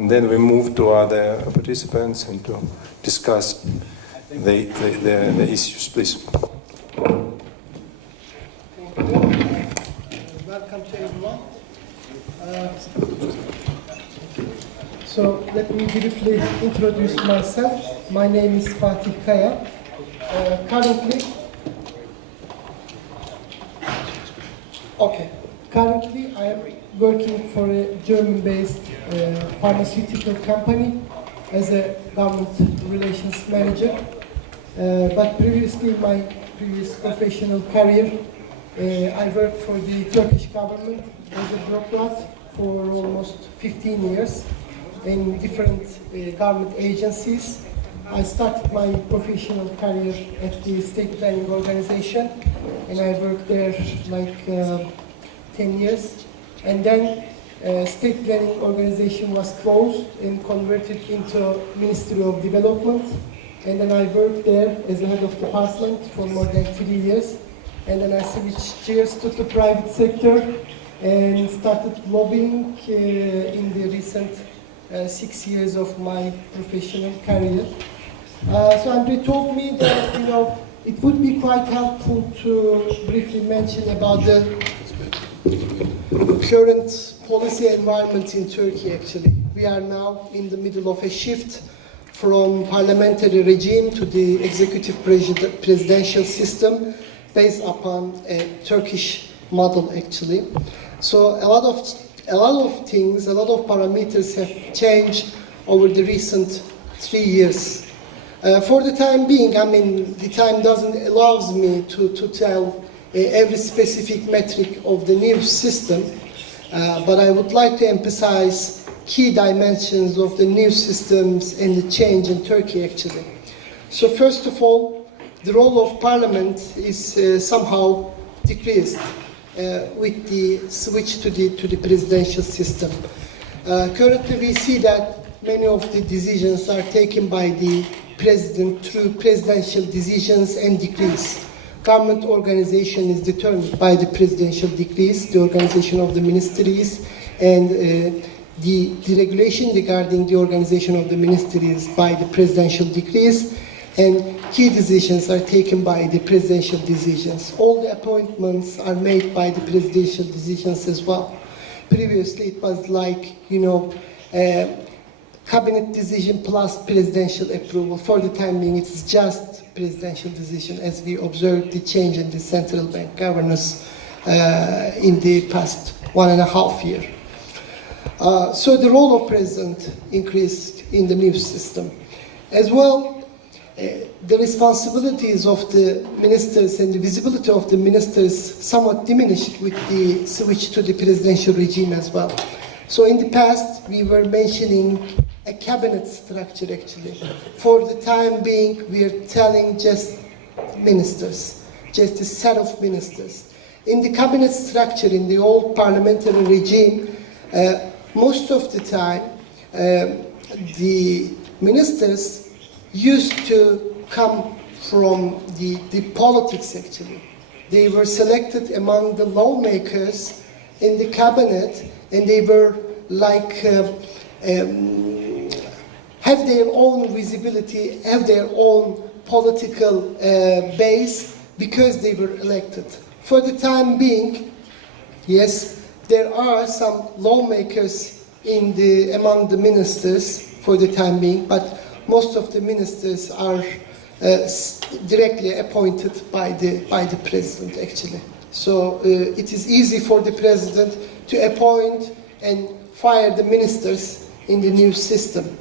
and then we move to other participants and to discuss the issues, please. Welcome to everyone. So let me briefly introduce myself. My name is Fatih Kaya. Currently I am working for a German-based pharmaceutical company as a government relations manager. But previously, in my previous professional career, I worked for the Turkish government as a bureaucrat for almost 15 years in different government agencies. I started my professional career at the State Planning Organization, and I worked there like 10 years. And then State Planning Organization was closed and converted into Ministry of Development. And then I worked there as a head of department for more than 3 years. And then I switched gears to the private sector and started lobbying in the recent 6 years of my professional career. So Andre told me that, it would be quite helpful to briefly mention about the current policy environment in Turkey, actually. We are now in the middle of a shift from parliamentary regime to the executive presidential system based upon a Turkish model, actually. So a lot of things, a lot of parameters have changed over the recent 3 years. For the time being, the time doesn't allow me to tell every specific metric of the new system, but I would like to emphasize key dimensions of the new systems and the change in Turkey, actually. So first of all, the role of parliament is somehow decreased with the switch to the presidential system. Currently, we see that many of the decisions are taken by the president through presidential decisions and decrees. Government organization is determined by the presidential decrees, the organization of the ministries, and the regulation regarding the organization of the ministries by the presidential decrees, and key decisions are taken by the presidential decisions. All the appointments are made by the presidential decisions as well. Previously, it was like, cabinet decision plus presidential approval. For the time being, it's just presidential decision, as we observed the change in the central bank governance in the past 1.5 years. So the role of president increased in the new system. As well, the responsibilities of the ministers and the visibility of the ministers somewhat diminished with the switch to the presidential regime as well. So in the past, we were mentioning a cabinet structure, actually. For the time being, we are telling just ministers, just a set of ministers. In the cabinet structure, in the old parliamentary regime, most of the time, the ministers used to come from the politics, actually. They were selected among the lawmakers in the cabinet, and they were like, have their own visibility, have their own political base because they were elected. For the time being, yes, there are some lawmakers among the ministers for the time being, but most of the ministers are directly appointed by the president, actually. So it is easy for the president to appoint and fire the ministers in the new system.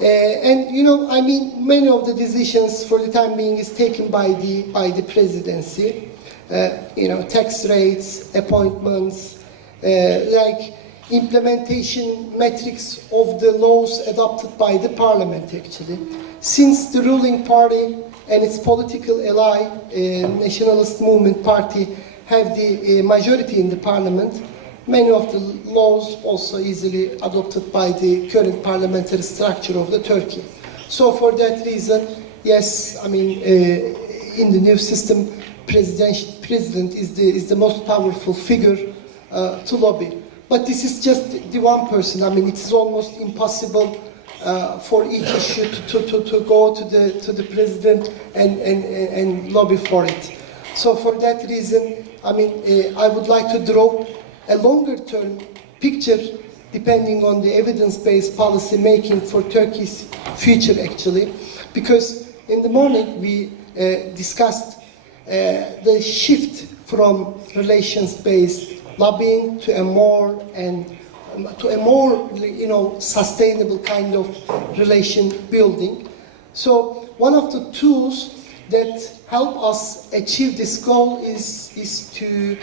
Many of the decisions for the time being is taken by the presidency. Tax rates, appointments, like implementation metrics of the laws adopted by the parliament, actually. Since the ruling party and its political ally, Nationalist Movement Party, have the majority in the parliament, many of the laws also easily adopted by the current parliamentary structure of the Turkey. So for that reason, yes, in the new system, president is the most powerful figure to lobby. But this is just the 1%. I mean, it is almost impossible for each issue to go to the president and lobby for it. So for that reason, I mean, I would like to draw a longer-term picture depending on the evidence-based policy making for Turkey's future, actually. Because in the morning we discussed the shift from relations-based lobbying to a more sustainable kind of relation building. So one of the tools that help us achieve this goal is to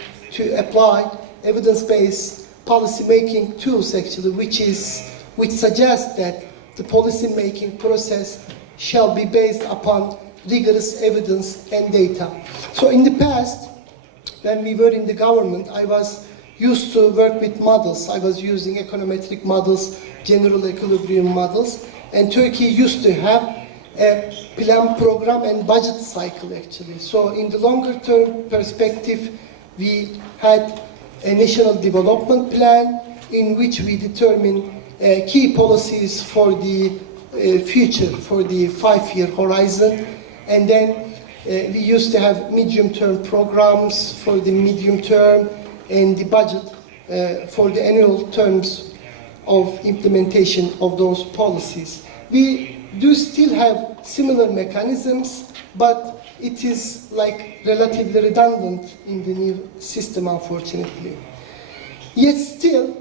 apply evidence-based policy-making tools, actually, which suggest that the policy-making process shall be based upon rigorous evidence and data. So in the past, when we were in the government, I was used to work with models. I was using econometric models, general equilibrium models, and Turkey used to have a plan, program, and budget cycle, actually. So in the longer term perspective, we had a national development plan in which we determine key policies for the future, for the 5-year horizon. And then we used to have medium-term programs for the medium term and the budget for the annual terms of implementation of those policies. We do still have similar mechanisms, but it is like relatively redundant in the new system, unfortunately. Yet still,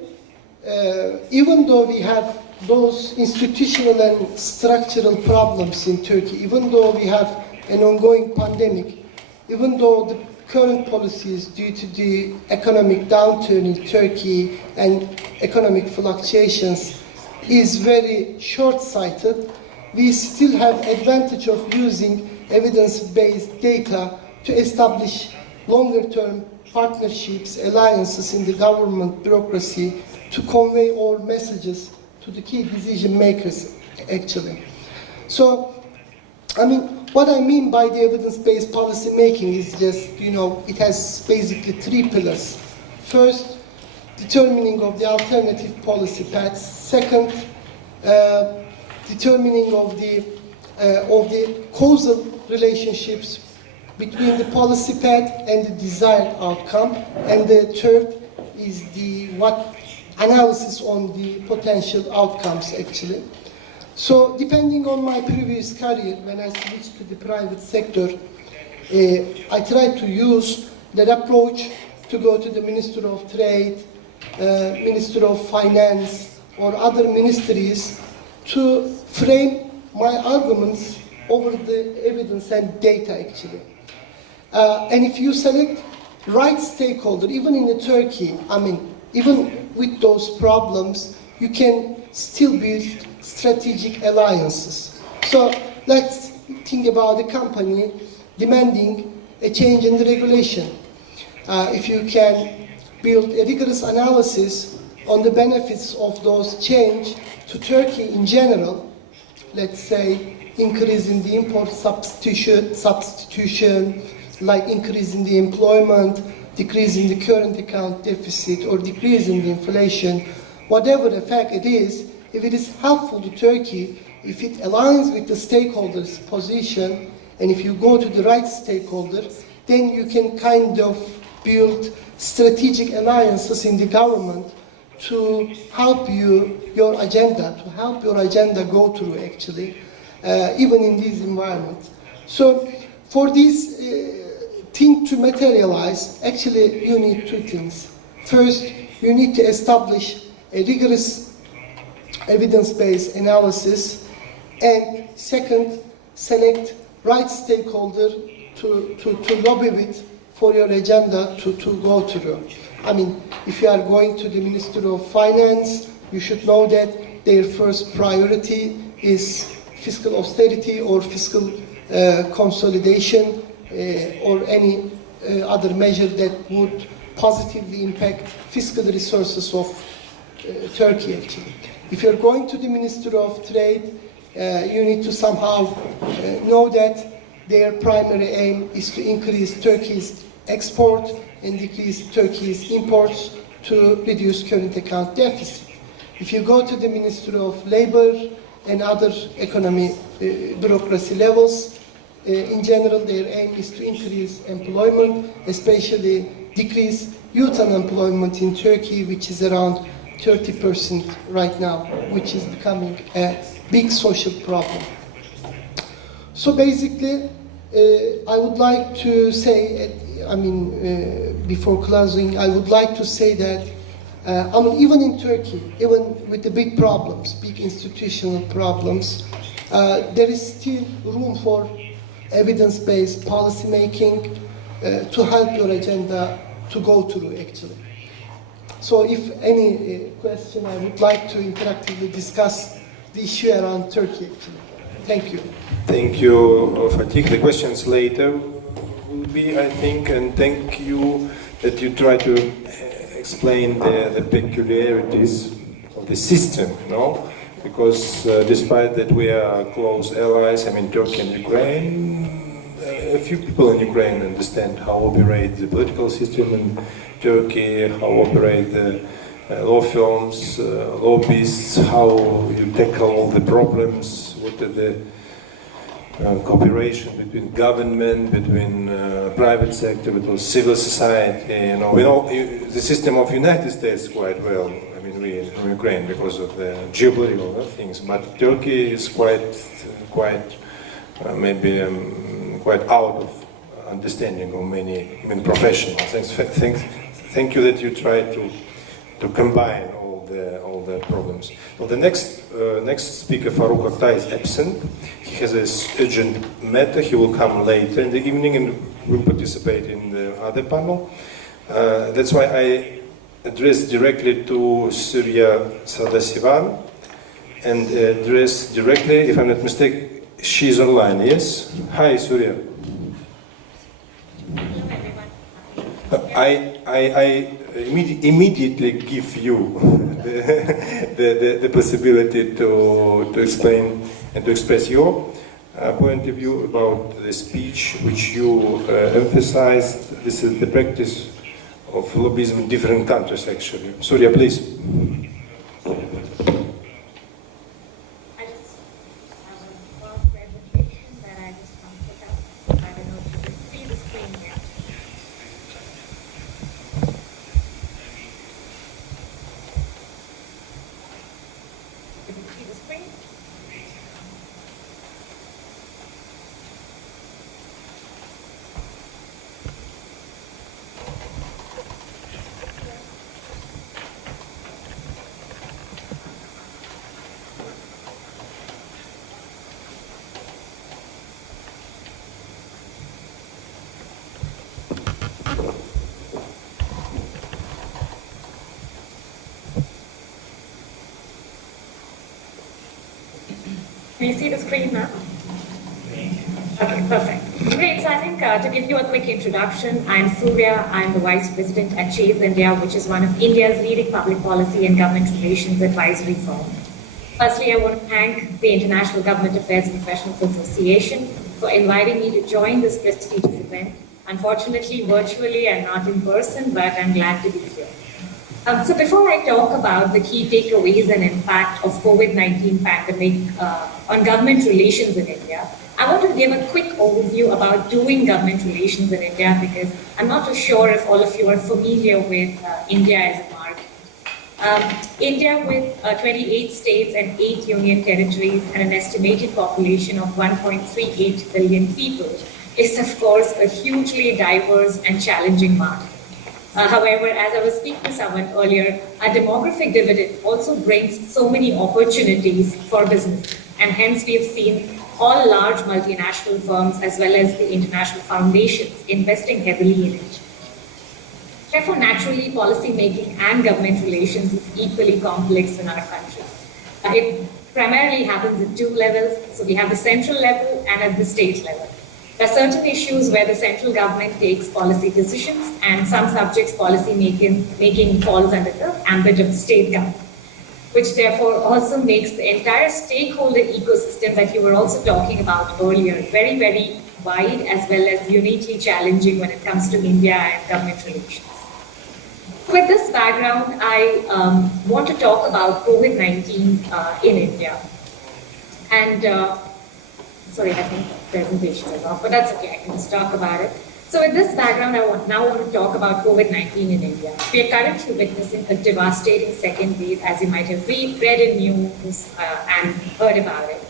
even though we have those institutional and structural problems in Turkey, even though we have an ongoing pandemic, even though the current policies due to the economic downturn in Turkey and economic fluctuations is very short-sighted, we still have advantage of using evidence-based data to establish longer-term partnerships, alliances in the government bureaucracy to convey our messages to the key decision makers, actually. So, I mean, what I mean by the evidence-based policy making is just, it has basically 3 pillars. First, determining of the alternative policy paths. Second, determining of the causal relationships between the policy path and the desired outcome. And the third is the analysis on the potential outcomes, actually. So depending on my previous career, when I switched to the private sector, I tried to use that approach to go to the Minister of Trade, Minister of Finance, or other ministries to frame my arguments over the evidence and data, actually. And if you select right stakeholder, even in Turkey, I mean, even with those problems, you can still build strategic alliances. So let's think about a company demanding a change in the regulation. If you can build a rigorous analysis on the benefits of those change to Turkey in general, let's say increase in the import substitution, like increase in the employment, decrease in the current account deficit, or decrease in the inflation, whatever effect it is, if it is helpful to Turkey, if it aligns with the stakeholders' position, and if you go to the right stakeholders, then you can kind of build strategic alliances in the government to help your agenda go through, actually, even in this environment. So for this thing to materialize, actually you need 2 things. First, you need to establish a rigorous evidence-based analysis, and second, select right stakeholder to lobby with for your agenda to go through. I mean, if you are going to the Minister of Finance, you should know that their first priority is fiscal austerity or fiscal consolidation or any other measure that would positively impact fiscal resources of Turkey, actually. If you're going to the Minister of Trade, you need to somehow know that their primary aim is to increase Turkey's export and decrease Turkey's imports, to reduce current account deficit. If you go to the Ministry of Labor and other economy bureaucracy levels, in general, their aim is to increase employment, especially decrease youth unemployment in Turkey, which is around 30% right now, which is becoming a big social problem. So basically, I would like to say, before closing, I would like to say that, even in Turkey, even with the big problems, big institutional problems, there is still room for evidence-based policy making to help your agenda to go through, actually. So if any question, I would like to interactively discuss the issue around Turkey, actually. Thank you. Thank you, Fatih. The questions later will be, I think, and thank you that you try to explain the peculiarities of the system, because despite that we are close allies, Turkey and Ukraine, a few people in Ukraine understand how operate the political system in Turkey, how operate the law firms, lobbyists, how you tackle all the problems, what are the cooperation between government, between private sector, between civil society. We know the system of United States quite well. We in Ukraine because of the geopolitical things, but Turkey is quite out of understanding of many even professionals. Thank you that you try to combine all the problems. So the next speaker, Faruk Aktay, is absent. He has an urgent matter. He will come later in the evening and will participate in the other panel. That's why I address directly to Suryaprabha Sadasivan and address directly, if I'm not mistaken, she's online, yes? Hi, Surya. I immediately give you the possibility to explain and to express your point of view about the speech which you emphasized. This is the practice of lobbyism in different countries, actually. Surya, please. I just have a small presentation that I just want to put up. I don't know if you can see the screen here. Can you see the screen? Can you see the screen now? Okay, perfect. Great, so I think to give you a quick introduction, I'm Surya. I'm the Vice President at Chase India, which is one of India's leading public policy and government relations advisory firm. Firstly, I want to thank the International Government Affairs Professionals Association for inviting me to join this prestigious event. Unfortunately, virtually and not in person, but I'm glad to be here. So before I talk about the key takeaways and impact of COVID-19 pandemic on government relations in India, I want to give a quick overview about doing government relations in India, because I'm not too sure if all of you are familiar with India as a market. India, with 28 states and 8 union territories and an estimated population of 1.38 billion people, is of course a hugely diverse and challenging market. However, as I was speaking to someone earlier, a demographic dividend also brings so many opportunities for business, and hence we have seen all large multinational firms as well as the international foundations investing heavily in it. Therefore, naturally, policy making and government relations is equally complex in our country. It primarily happens at 2 levels. So we have the central level and at the state level. There are certain issues where the central government takes policy decisions, and some subjects policy making falls under the ambit of the state government, which therefore also makes the entire stakeholder ecosystem that you were also talking about earlier very, very wide as well as uniquely challenging when it comes to India and government relations. With this background, I want to talk about COVID-19 in India. And sorry, I think the presentation is off, but that's okay, I can just talk about it. So with this background, I now want to talk about COVID-19 in India. We are currently witnessing a devastating second wave, as you might have read in news and heard about it.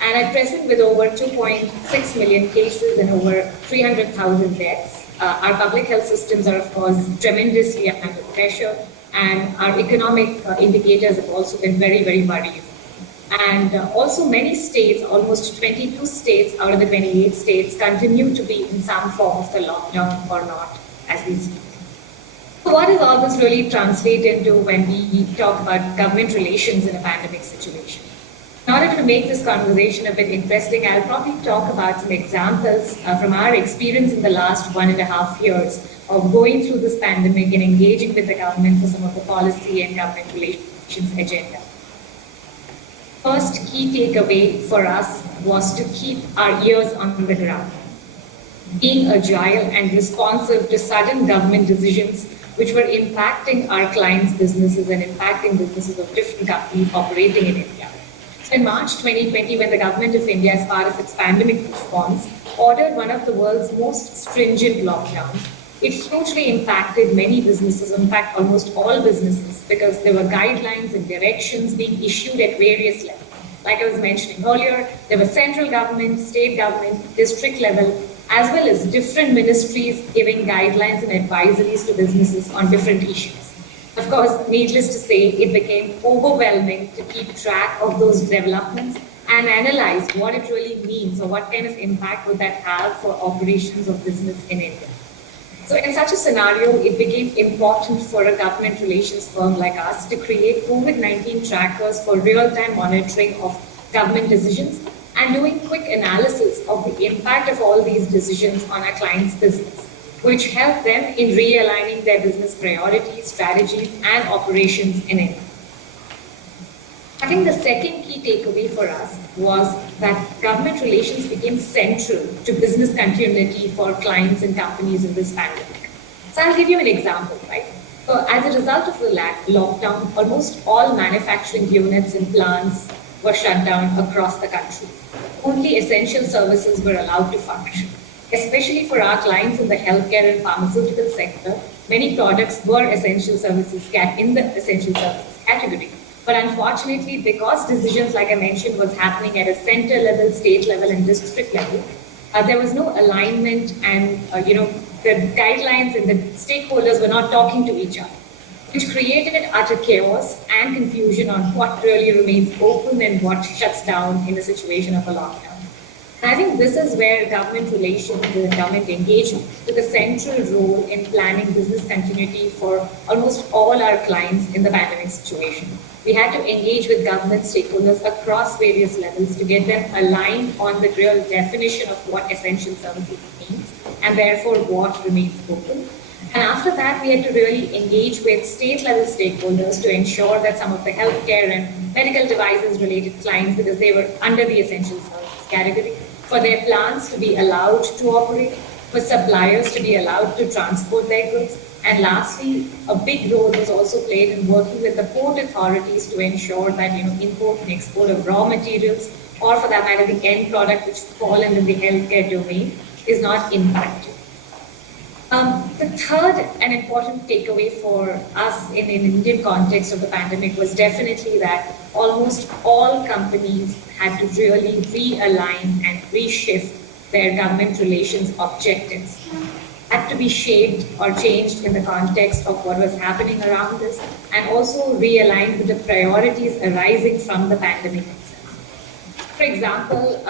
And at present, with over 2.6 million cases and over 300,000 deaths, our public health systems are, of course, tremendously under pressure, and our economic indicators have also been very, very worrying. And also many states, almost 22 states out of the 28 states, continue to be in some form of the lockdown or not, as we speak. So what does all this really translate into when we talk about government relations in a pandemic situation? In order to make this conversation a bit interesting, I'll probably talk about some examples from our experience in the last 1.5 years of going through this pandemic and engaging with the government for some of the policy and government relations agenda. First key takeaway for us was to keep our ears on the ground, being agile and responsive to sudden government decisions which were impacting our clients' businesses and impacting businesses of different companies operating in India. So in March 2020, when the government of India, as part of its pandemic response, ordered one of the world's most stringent lockdowns, it hugely impacted many businesses, in fact, almost all businesses, because there were guidelines and directions being issued at various levels. Like I was mentioning earlier, there was central government, state government, district level, as well as different ministries giving guidelines and advisories to businesses on different issues. Of course, needless to say, it became overwhelming to keep track of those developments and analyze what it really means or what kind of impact would that have for operations of business in India. So in such a scenario, it became important for a government relations firm like us to create COVID-19 trackers for real-time monitoring of government decisions and doing quick analysis of the impact of all these decisions on our clients' business, which helped them in realigning their business priorities, strategies, and operations in India. I think the second key takeaway for us was that government relations became central to business continuity for clients and companies in this pandemic. So I'll give you an example, right? So as a result of the lockdown, almost all manufacturing units and plants were shut down across the country. Only essential services were allowed to function. Especially for our clients in the healthcare and pharmaceutical sector, many products were essential services in the essential services category. But unfortunately, because decisions, like I mentioned, was happening at a center level, state level, and district level, there was no alignment, and the guidelines and the stakeholders were not talking to each other, which created utter chaos and confusion on what really remains open and what shuts down in a situation of a lockdown. And I think this is where government relations and government engagement took a central role in planning business continuity for almost all our clients in the pandemic situation. We had to engage with government stakeholders across various levels to get them aligned on the real definition of what essential services means and therefore what remains open. And after that, we had to really engage with state-level stakeholders to ensure that some of the healthcare and medical devices related clients, because they were under the essential services category, for their plants to be allowed to operate, for suppliers to be allowed to transport their goods. And lastly, a big role was also played in working with the port authorities to ensure that import and export of raw materials, or for that matter, the end product which falls in the healthcare domain, is not impacted. The third and important takeaway for us in an Indian context of the pandemic was definitely that almost all companies had to really realign and reshift their government relations objectives. Had to be shaped or changed in the context of what was happening around us, and also realigned with the priorities arising from the pandemic itself. For example,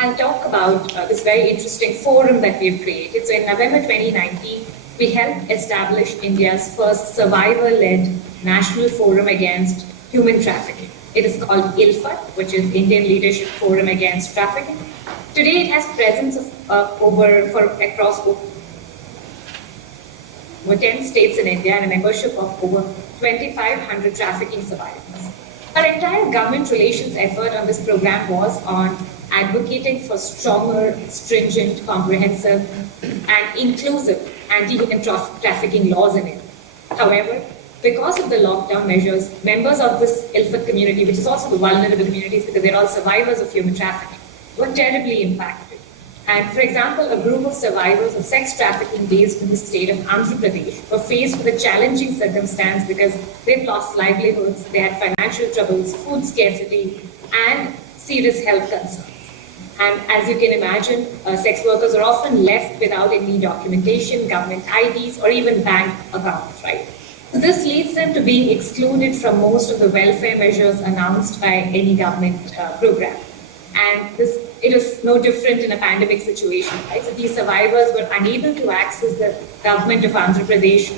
I'll talk about this very interesting forum that we've created. So in November 2019, we helped establish India's first survivor-led national forum against human trafficking. It is called ILFAT, which is Indian Leadership Forum Against Trafficking. Today, it has presence of across over 10 states in India and a membership of over 2,500 trafficking survivors. Our entire government relations effort on this program was on advocating for stronger, stringent, comprehensive, and inclusive anti-human trafficking laws in India. However, because of the lockdown measures, members of this ill-fit community, which is also the vulnerable communities because they're all survivors of human trafficking, were terribly impacted. And for example, a group of survivors of sex trafficking based in the state of Andhra Pradesh were faced with a challenging circumstance because they've lost livelihoods, they had financial troubles, food scarcity, and serious health concerns. And as you can imagine, sex workers are often left without any documentation, government IDs, or even bank accounts, right? So this leads them to being excluded from most of the welfare measures announced by any government program. And it is no different in a pandemic situation, right? So these survivors were unable to access the government of Andhra Pradesh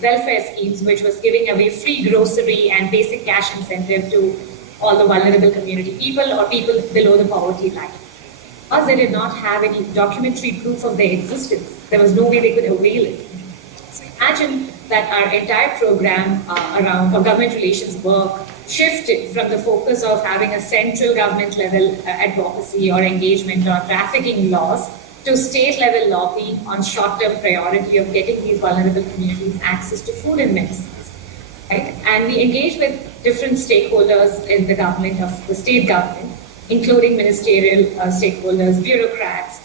welfare schemes, which was giving away free grocery and basic cash incentive to all the vulnerable community people or people below the poverty line. Because they did not have any documentary proof of their existence, there was no way they could avail it. So imagine that our entire program around government relations work shifted from the focus of having a central government level advocacy or engagement on trafficking laws to state level lobbying on short-term priority of getting these vulnerable communities access to food and medicines. Right? And we engaged with different stakeholders in the government of the state government, including ministerial stakeholders, bureaucrats,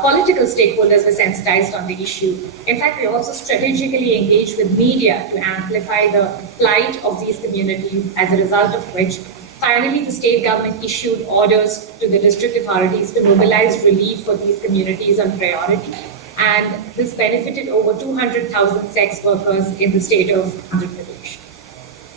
political stakeholders were sensitized on the issue. In fact, we also strategically engaged with media to amplify the plight of these communities, as a result of which, finally, the state government issued orders to the district authorities to mobilize relief for these communities on priority. And this benefited over 200,000 sex workers in the state of Andhra Pradesh.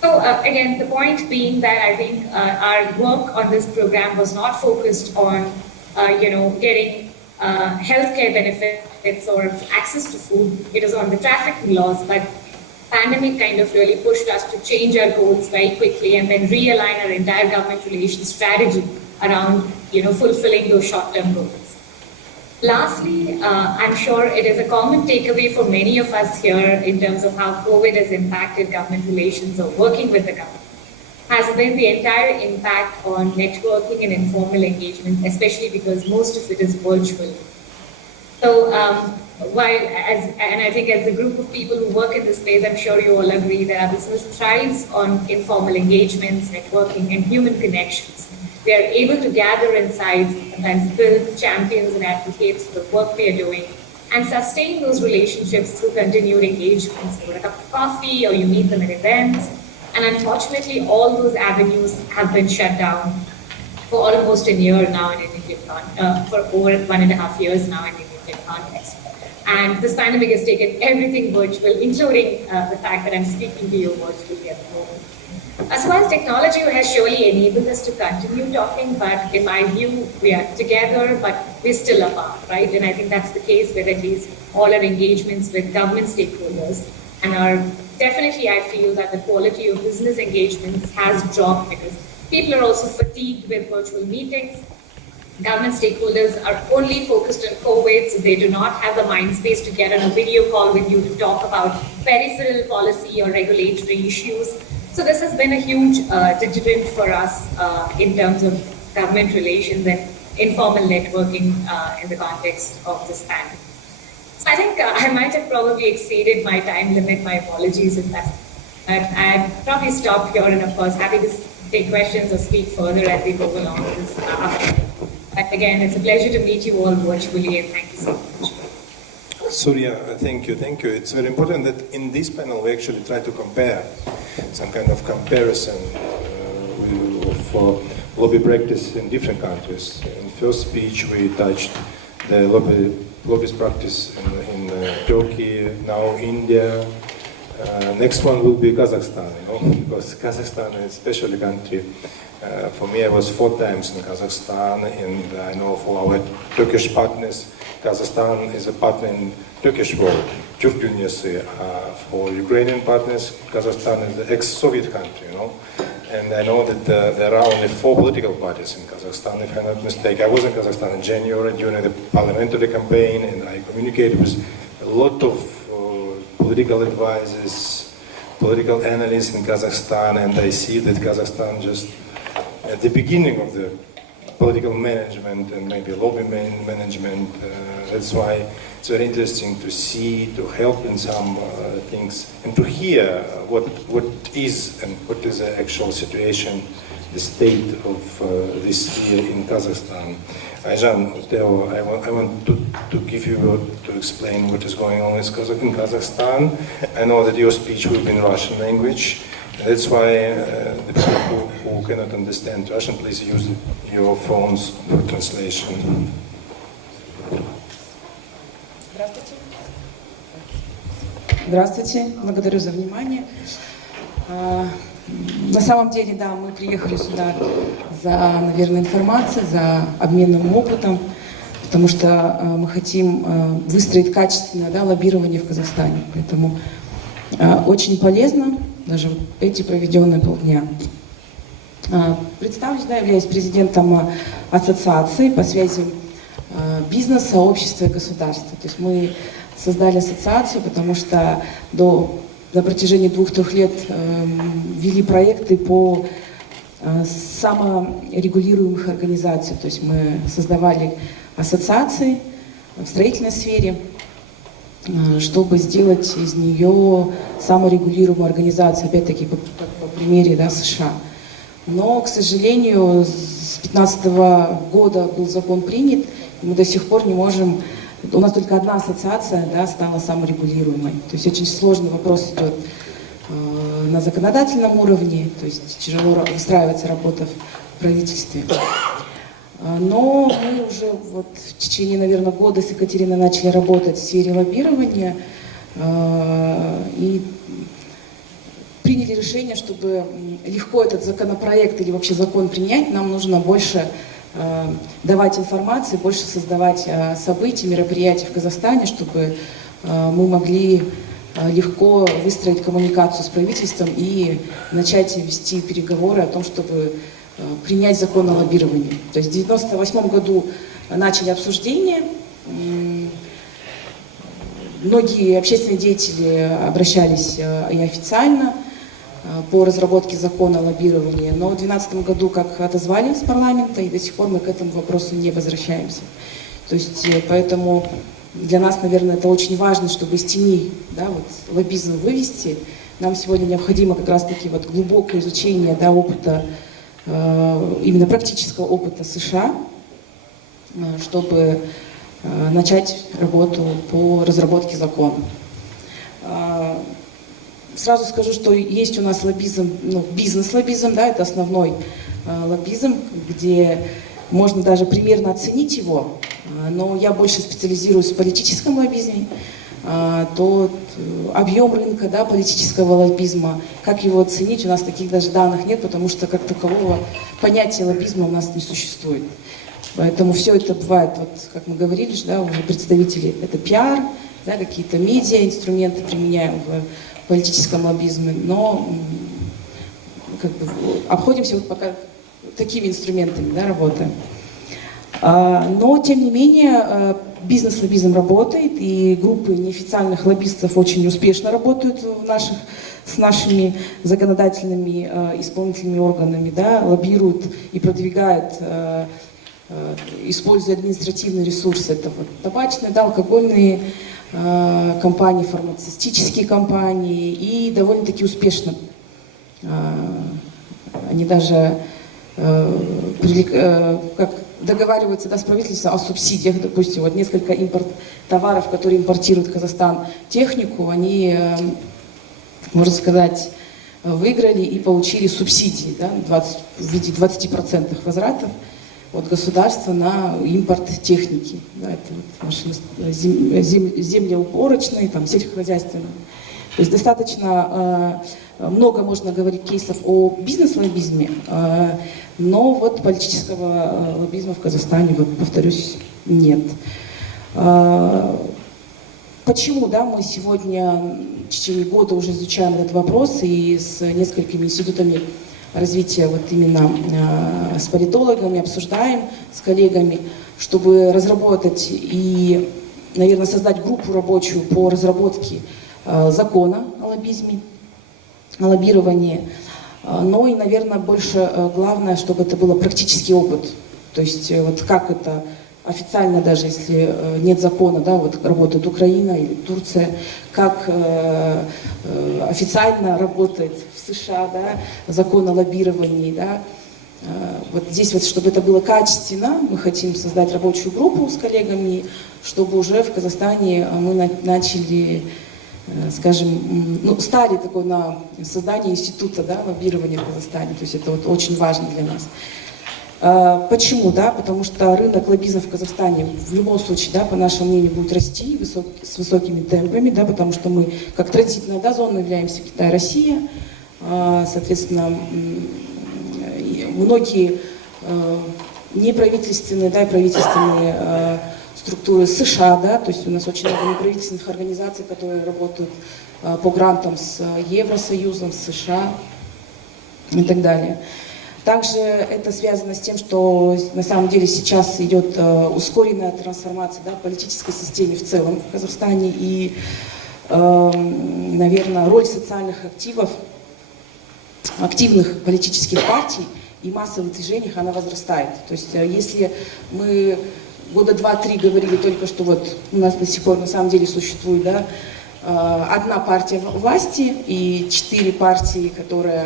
So again, the point being that I think our work on this program was not focused on, getting healthcare benefits or access to food. It was on the trafficking laws, but pandemic kind of really pushed us to change our goals very quickly and then realign our entire government relations strategy around, fulfilling those short-term goals. Lastly, I'm sure it is a common takeaway for many of us here in terms of how COVID has impacted government relations or working with the government, has been the entire impact on networking and informal engagement, especially because most of it is virtual. So I think as a group of people who work in this space, I'm sure you all agree that our business thrives on informal engagements, networking, and human connections. We are able to gather insights, sometimes build champions and advocates for the work we are doing, and sustain those relationships through continued engagements over a cup of coffee, or you meet them at events. And unfortunately, all those avenues have been shut down for almost a year now in an Indian for over 1.5 years now in an Indian context. And this pandemic has taken everything virtual, including the fact that I'm speaking to you virtually at the moment. So while technology has surely enabled us to continue talking, but in my view, we are together, but we're still apart, right? And I think that's the case with at least all our engagements with government stakeholders. And definitely, I feel that the quality of business engagements has dropped because people are also fatigued with virtual meetings. Government stakeholders are only focused on COVID, so they do not have the mind space to get on a video call with you to talk about peripheral policy or regulatory issues. So this has been a huge deterrent for us in terms of government relations and informal networking in the context of this pandemic. So I think I might have probably exceeded my time limit. My apologies if that. I'd probably stop here, and of course, happy to take questions or speak further as we go along with this afternoon. But again, it's a pleasure to meet you all virtually, and thank you so much. Surya, thank you. It's very important that in this panel we actually try to compare some kind of comparison for lobby practice in different countries. In first speech we touched the lobbyist practice in Turkey, now India. Next one will be Kazakhstan, because Kazakhstan is a special country. For me, I was 4 times in Kazakhstan, and I know for our Turkish partners, Kazakhstan is a partner in Turkish world, Türk Dünyası. For Ukrainian partners, Kazakhstan is the ex-Soviet country, And I know that there are only 4 political parties in Kazakhstan, if I'm not mistaken. I was in Kazakhstan in January during the parliamentary campaign, and I communicated with a lot of political advisors, political analysts in Kazakhstan, and I see that Kazakhstan just at the beginning of the political management and maybe lobby management. That's why it's very interesting to see, to help in some things, and to hear what is and what is the actual situation, the state of this sphere in Kazakhstan. Ayazhan Uteuova, I want to give you to explain what is going on in Kazakhstan. I know that your speech will be in Russian language. That's why the people who cannot understand Russian, please use your phones for translation. Здравствуйте, благодарю за внимание. На самом деле, да, мы приехали сюда за, наверное, информацией, за обменным опытом, потому что мы хотим выстроить качественное, да, лоббирование в Казахстане. Поэтому очень полезно, даже эти проведенные полдня. Представлюсь, да, являюсь президентом ассоциации по связям бизнеса, общества и государства. То есть мы создали ассоциацию, потому что на протяжении 2-3 лет вели проекты по саморегулируемых организациям. То есть мы создавали ассоциации в строительной сфере, чтобы сделать из нее саморегулируемую организацию, опять-таки по примере, да, США. Но, к сожалению, с 2015 года был закон принят, и мы до сих пор не можем. У нас только одна ассоциация, да, стала саморегулируемой. То есть очень сложный вопрос идет на законодательном уровне, то есть тяжело выстраивается работа в правительстве. Но мы уже вот в течение, наверное, года с Екатериной начали работать в сфере лоббирования и приняли решение, чтобы легко этот законопроект или вообще закон принять, нам нужно больше давать информации, больше создавать событий, мероприятий в Казахстане, чтобы мы могли легко выстроить коммуникацию с правительством и начать вести переговоры о том, чтобы принять закон о лоббировании. То есть в 1998 году начали обсуждение. Многие общественные деятели обращались и официально по разработке закона о лоббировании, но в 2012 году как отозвали из парламента, и до сих пор мы к этому вопросу не возвращаемся. То есть поэтому для нас, наверное, это очень важно, чтобы из тени, да, вот, лоббизм вывести. Нам сегодня необходимо как раз-таки вот глубокое изучение, да, опыта, именно практического опыта США, чтобы начать работу по разработке закона. Сразу скажу, что есть у нас лоббизм, бизнес-лоббизм, да, это основной лоббизм, где можно даже примерно оценить его, но я больше специализируюсь в политическом лоббизме, то объем рынка, да, политического лоббизма, как его оценить, у нас таких даже данных нет, потому что как такового понятия лоббизма у нас не существует. Поэтому все это бывает, вот, как мы говорили, да, уже представители, это пиар, да, какие-то медиа, инструменты применяем в политическом лоббизме, но как бы обходимся вот пока такими инструментами, да, работаем. Но, тем не менее, бизнес-лоббизм работает, и группы неофициальных лоббистов очень успешно работают с нашими законодательными исполнительными органами, да, лоббируют и продвигают, используя административные ресурсы. Это вот табачные, да, алкогольные компании, фармацевтические компании, и довольно-таки успешно. Они даже как договариваются, да, с правительством о субсидиях, допустим, вот несколько товаров, которые импортирует Казахстан технику, они, можно сказать, выиграли и получили субсидии, да, в виде 20% возвратов от государства на импорт техники. Да, это вот машины землеуборочные, там, сельскохозяйственные. То есть достаточно много можно говорить кейсов о бизнес-лоббизме, но вот политического лоббизма в Казахстане, вот, повторюсь, нет. Почему, да, мы сегодня в течение года уже изучаем этот вопрос и с несколькими институтами развития, вот именно с политологами, обсуждаем с коллегами, чтобы разработать и, наверное, создать группу рабочую по разработке закона о лоббизме, о лоббировании. Но и, наверное, больше главное, чтобы это был практический опыт. То есть вот как это официально, даже если нет закона, да, вот работает Украина или Турция, как официально работает в США, да, закон о лоббировании, да. Вот здесь вот, чтобы это было качественно, мы хотим создать рабочую группу с коллегами, чтобы уже в Казахстане мы начали, скажем, ну, стали такой на создание института, да, лоббирования в Казахстане. То есть это вот очень важно для нас. Почему? Да? Потому что рынок лоббизма в Казахстане в любом случае, да, по нашему мнению, будет расти с высокими темпами, да, потому что мы как транзитная, да, зона являемся Китай, Россия, соответственно, многие неправительственные, да, и правительственные структуры США, да, то есть у нас очень много неправительственных организаций, которые работают по грантам с Евросоюзом, с США и так далее. Также это связано с тем, что на самом деле сейчас идет ускоренная трансформация, да, политической системы в целом в Казахстане, и, наверное, роль социальных активных политических партий и массовых движениях, она возрастает. То есть если мы года 2-3 говорили только, что вот у нас до сих пор на самом деле существует, да, одна партия власти и 4 партии, которые,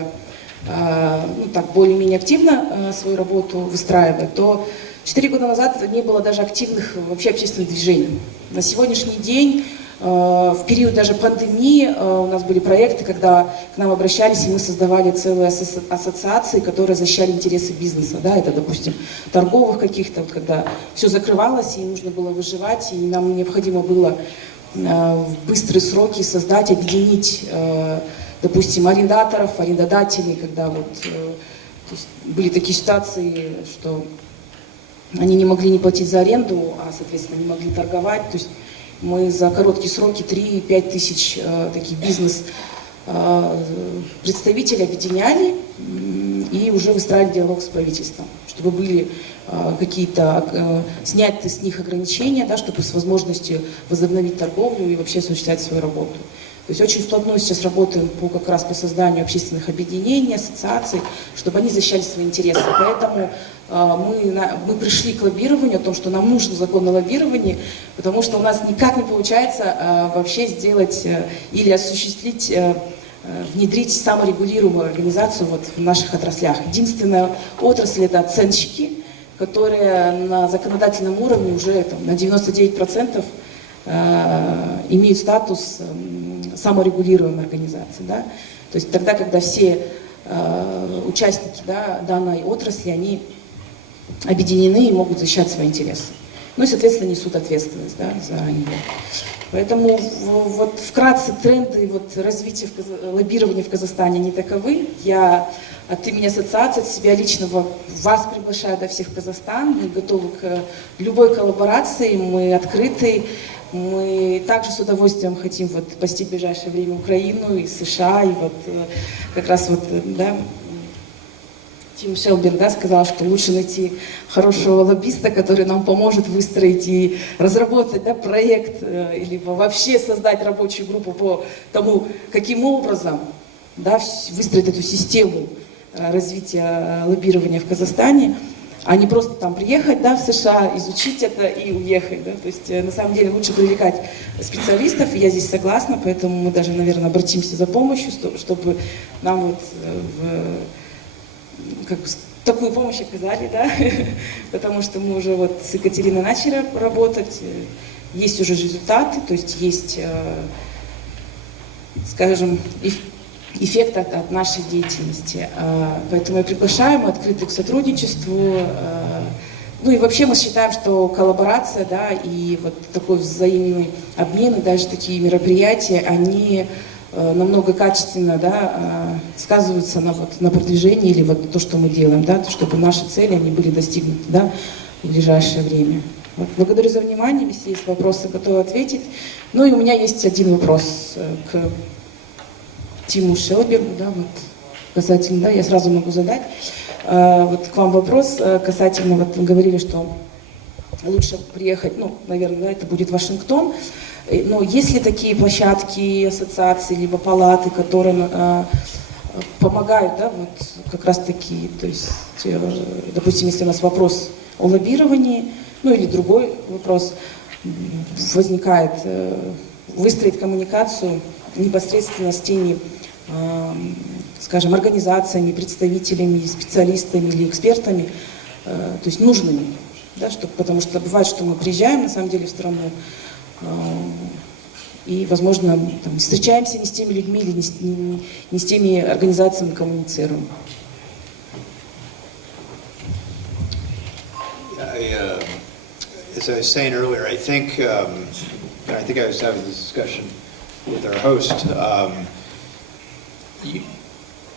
ну, так, более-менее активно свою работу выстраивают, то 4 года назад не было даже активных вообще общественных движений. На сегодняшний день, в период даже пандемии, у нас были проекты, когда к нам обращались, и мы создавали целые ассоциации, которые защищали интересы бизнеса. Да? Это, допустим, торговых каких-то, когда все закрывалось, и нужно было выживать, и нам необходимо было в быстрые сроки создать, объединить, допустим, арендаторов, арендодателей, когда вот, то есть были такие ситуации, что они не могли не платить за аренду, а, соответственно, не могли торговать. То есть мы за короткие сроки 3-5 тысяч таких бизнес-представителей объединяли и уже выстраивали диалог с правительством, чтобы были какие-то, снять с них ограничения, да, чтобы с возможностью возобновить торговлю и вообще осуществлять свою работу. То есть очень вплотную сейчас работаем как раз по созданию общественных объединений, ассоциаций, чтобы они защищали свои интересы. Поэтому мы пришли к лоббированию, о том, что нам нужен закон о лоббировании, потому что у нас никак не получается вообще сделать или осуществить, внедрить саморегулируемую организацию вот в наших отраслях. Единственная отрасль — это оценщики, которые на законодательном уровне уже там, на 99% имеют статус саморегулируемой организации. Да? То есть тогда, когда все участники, да, данной отрасли, они объединены и могут защищать свои интересы. Ну и, соответственно, несут ответственность, да, за него. Поэтому вот вкратце тренды вот, развития лоббирования в Казахстане не таковы. Я от имени ассоциации, от себя лично вас приглашаю до всех в Казахстан. Мы готовы к любой коллаборации, мы открыты. Мы также с удовольствием хотим вот, посетить в ближайшее время Украину и США. И вот как раз вот, да, Тим Шелберг, да, сказал, что лучше найти хорошего лоббиста, который нам поможет выстроить и разработать, да, проект, или вообще создать рабочую группу по тому, каким образом, да, выстроить эту систему развития лоббирования в Казахстане, а не просто там приехать, да, в США, изучить это и уехать. Да? То есть на самом деле лучше привлекать специалистов, и я здесь согласна, поэтому мы даже, наверное, обратимся за помощью, чтобы нам вот такую помощь оказали, да? Потому что мы уже вот с Екатериной начали работать, есть уже результаты, то есть есть, скажем, эффект от нашей деятельности. Поэтому я приглашаю, мы открыты к сотрудничеству. Ну и вообще мы считаем, что коллаборация, да, и вот такой взаимный обмен, и даже такие мероприятия, они намного качественно, да, сказываются на продвижении или вот то, что мы делаем, да, чтобы наши цели они были достигнуты, да, в ближайшее время. Вот, благодарю за внимание, если есть вопросы, готовы ответить. Ну и у меня есть один вопрос к Тиму Шелбергу, да, вот, касательно, да, я сразу могу задать. Вот к вам вопрос касательно, вот вы говорили, что лучше приехать, ну, наверное, да, это будет Вашингтон. Но есть ли такие площадки, ассоциации, либо палаты, которые помогают, да, вот как раз таки, то есть, допустим, если у нас вопрос о лоббировании. Ну или другой вопрос возникает, выстроить коммуникацию непосредственно с теми, скажем, организациями, представителями, специалистами или экспертами, то есть нужными. Да, потому что бывает, что мы приезжаем на самом деле в страну и, возможно, там, встречаемся не с теми людьми или не с теми организациями коммуницируем. As I was saying earlier, I think I was having this discussion with our host.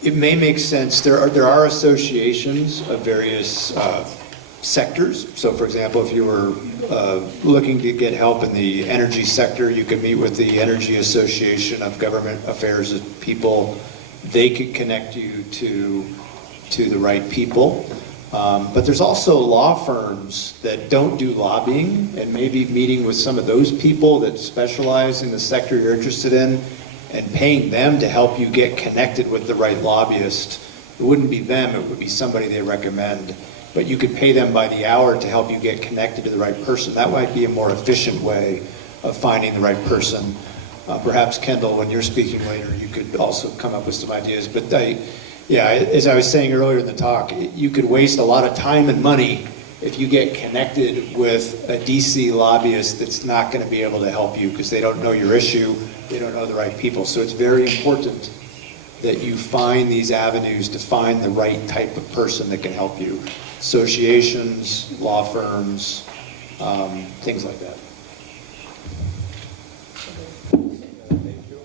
It may make sense. There are associations of various sectors. So, for example, if you were looking to get help in the energy sector, you could meet with the Energy Association of Government Affairs people. They could connect you to the right people. But there's also law firms that don't do lobbying, and maybe meeting with some of those people that specialize in the sector you're interested in and paying them to help you get connected with the right lobbyist. It wouldn't be them, it would be somebody they recommend. But you could pay them by the hour to help you get connected to the right person. That might be a more efficient way of finding the right person. Perhaps, Kendall, when you're speaking later, you could also come up with some ideas. But as I was saying earlier in the talk, you could waste a lot of time and money if you get connected with a DC lobbyist that's not going to be able to help you because they don't know your issue, they don't know the right people. So it's very important that you find these avenues to find the right type of person that can help you. Associations, law firms, things like that. Thank you.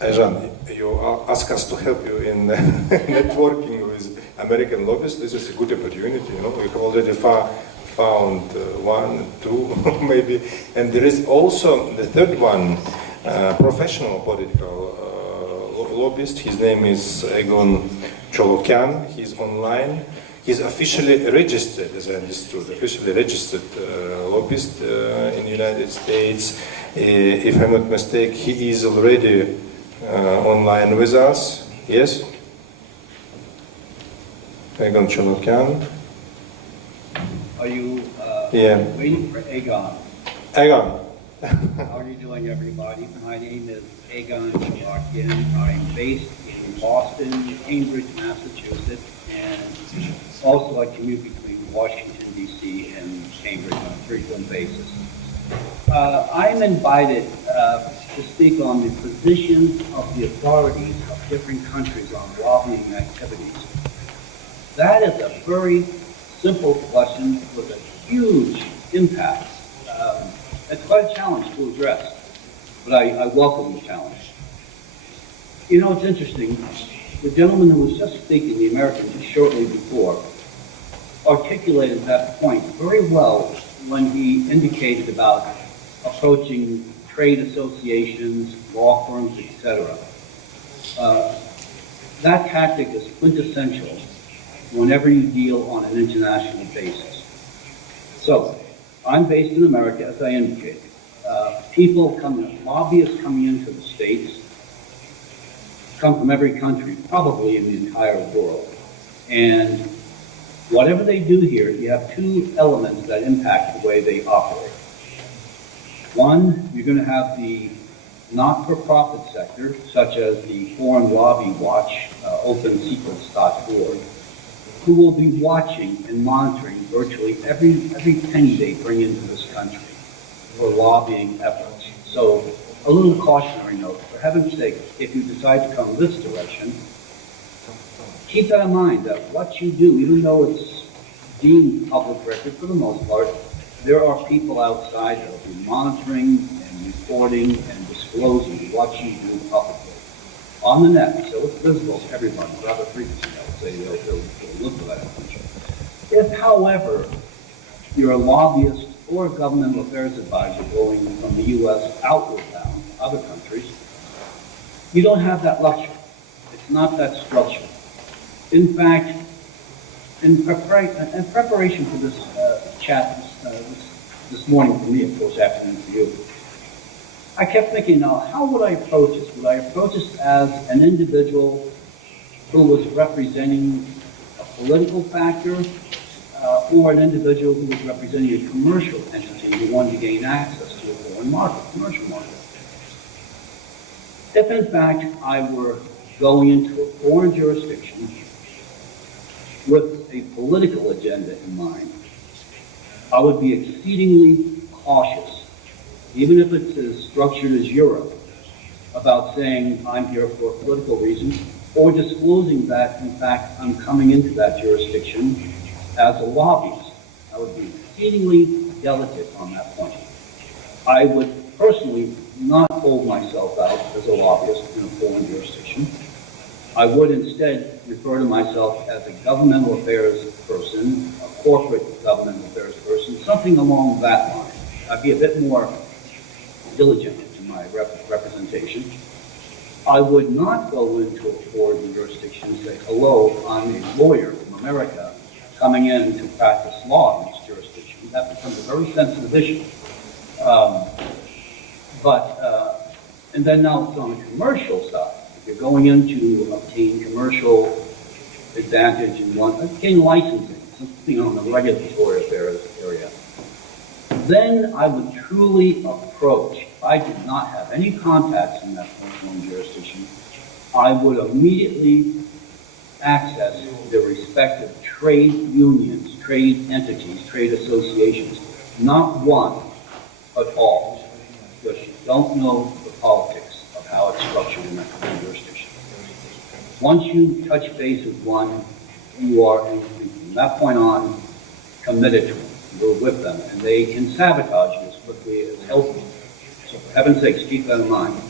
Ayazhan, you ask us to help you in networking with American lobbyists. This is a good opportunity. You know, we have already found one, two, maybe, and there is also the third one, professional political lobbyist. His name is Egon Cholakian. He's online. He's officially registered, as I understood, lobbyist in the United States. If I'm not mistaken, he is already online with us. Yes? Egon Cholakian. Are you waiting for Egon? Egon. How are you doing, everybody? My name is Egon Cholakian. I'm based in Boston, Cambridge, Massachusetts, and also I commute between Washington, D.C. and Cambridge on a frequent basis. I'm invited to speak on the position of the authorities of different countries on lobbying activities. That is a very simple question with a huge impact. It's quite a challenge to address, but I welcome the challenge. You know, it's interesting. The gentleman who was just speaking, the American, just shortly before, articulated that point very well when he indicated about approaching trade associations, law firms, etc. That tactic is quintessential whenever you deal on an international basis. So, I'm based in America, as I indicated. Lobbyists coming into the States come from every country, probably in the entire world. And whatever they do here, you have two elements that impact the way they operate. One, you're going to have the not-for-profit sector, such as the Foreign Lobby Watch, OpenSecrets.org, who will be watching and monitoring virtually every penny they bring into this country for lobbying efforts. So a little cautionary note, for heaven's sake, if you decide to come this direction, keep that in mind that what you do, even though it's deemed public record for the most part, there are people outside that will be monitoring and reporting and disclosing what you do publicly on the net, so it's visible to everybody rather frequently. I would say they'll look for that information. If, however, you're a lobbyist or a governmental affairs advisor going from the U.S. outward bound to other countries, you don't have that luxury. It's not that structured. In fact, in preparation for this chat this morning for me, of course, afternoon for you, I kept thinking, now, how would I approach this? Would I approach this as an individual who was representing a political factor or an individual who was representing a commercial entity who wanted to gain access to a foreign market, commercial market. If in fact I were going into a foreign jurisdiction with a political agenda in mind, I would be exceedingly cautious, even if it's as structured as Europe, about saying I'm here for political reasons or disclosing that, in fact, I'm coming into that jurisdiction as a lobbyist. I would be exceedingly delicate on that point. I would personally not hold myself out as a lobbyist in a foreign jurisdiction. I would instead refer to myself as a governmental affairs person, a corporate governmental affairs person, something along that line. I'd be a bit more diligent in my representation. I would not go into a foreign jurisdiction and say, hello, I'm a lawyer from America coming in to practice law in this jurisdiction. That becomes a very sensitive issue. And then now it's on the commercial side. If you're going in to obtain commercial advantage and obtain licensing, something on the regulatory affairs area, then I would truly approach. If I did not have any contacts in that foreign jurisdiction, I would immediately access the respective trade unions, trade entities, trade associations, not one, but all, because you don't know the politics of how it's structured in that foreign jurisdiction. Once you touch base with one, you are, from that point on, committed to them. You're with them, and they can sabotage you as quickly as healthy. So for heaven's sakes, keep that in mind.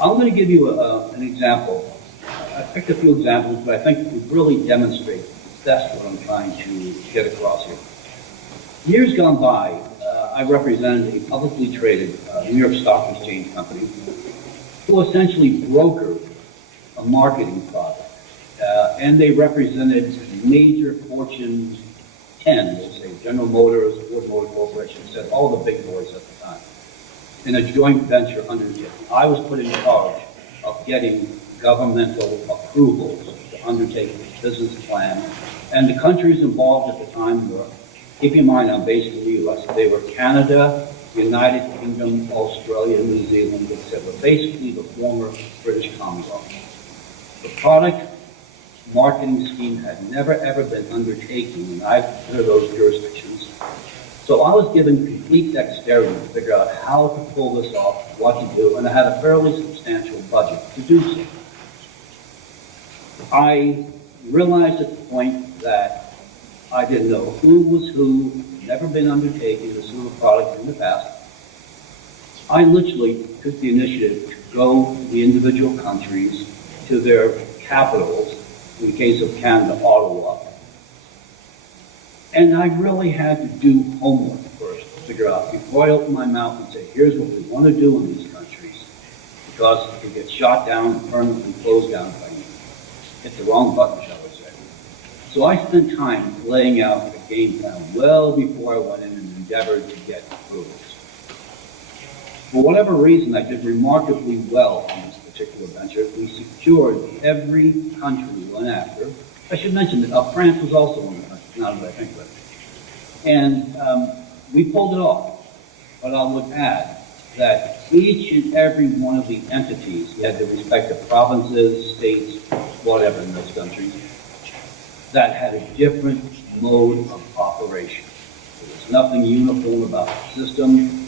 I'm going to give you an example. I picked a few examples, but I think we really demonstrate that's what I'm trying to get across here. Years gone by, I represented a publicly traded New York Stock Exchange company who essentially brokered a marketing product. And they represented major Fortune 10, we'll say General Motors, Ford Motor Corporation, said all the big boys at the time, in a joint venture undertaking. I was put in charge of getting governmental approvals to undertake this business plan. And the countries involved at the time were, keep in mind I'm based in the U.S., they were Canada, United Kingdom, Australia, New Zealand, etc. Basically the former British Commonwealth. The product marketing scheme had never ever been undertaken in either of those jurisdictions. So I was given complete dexterity to figure out how to pull this off, what to do, and I had a fairly substantial budget to do so. I realized at the point that I didn't know who was who, never been undertaking this sort of product in the past. I literally took the initiative to go to the individual countries, to their capitals, in the case of Canada, Ottawa. And I really had to do homework first to figure out, before I open my mouth and say, here's what we want to do in these countries, because it could get shot down and permanently closed down if I hit the wrong button, shall we say. So I spent time laying out a game plan well before I went in and endeavored to get approvals. For whatever reason, I did remarkably well on this particular venture. We secured every country we went after. I should mention that France was also one of the countries, now that I think of it. And we pulled it off. But I would add that each and every one of the entities, you had the respective provinces, states, whatever in those countries, that had a different mode of operation. There was nothing uniform about the system.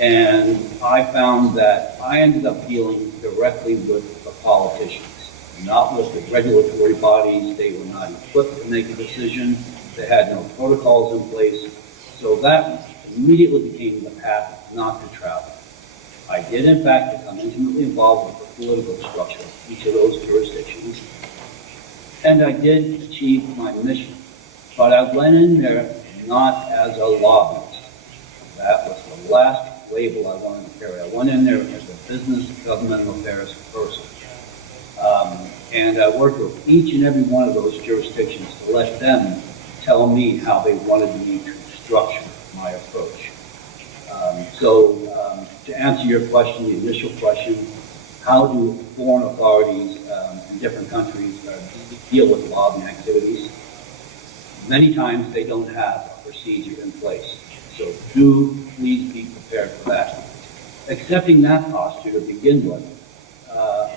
And I found that I ended up dealing directly with the politicians, not with the regulatory bodies. They were not equipped to make a decision. They had no protocols in place. So that immediately became the path not to travel. I did, in fact, become intimately involved with the political structure of each of those jurisdictions. And I did achieve my mission. But I went in there not as a lobbyist. That was the last label I wanted to carry. I went in there as a business governmental affairs person. And I worked with each and every one of those jurisdictions to let them tell me how they wanted me to structure my approach. So to answer your question, the initial question, how do foreign authorities in different countries deal with lobbying activities. Many times they don't have a procedure in place. So do please be prepared for that. Accepting that posture to begin with,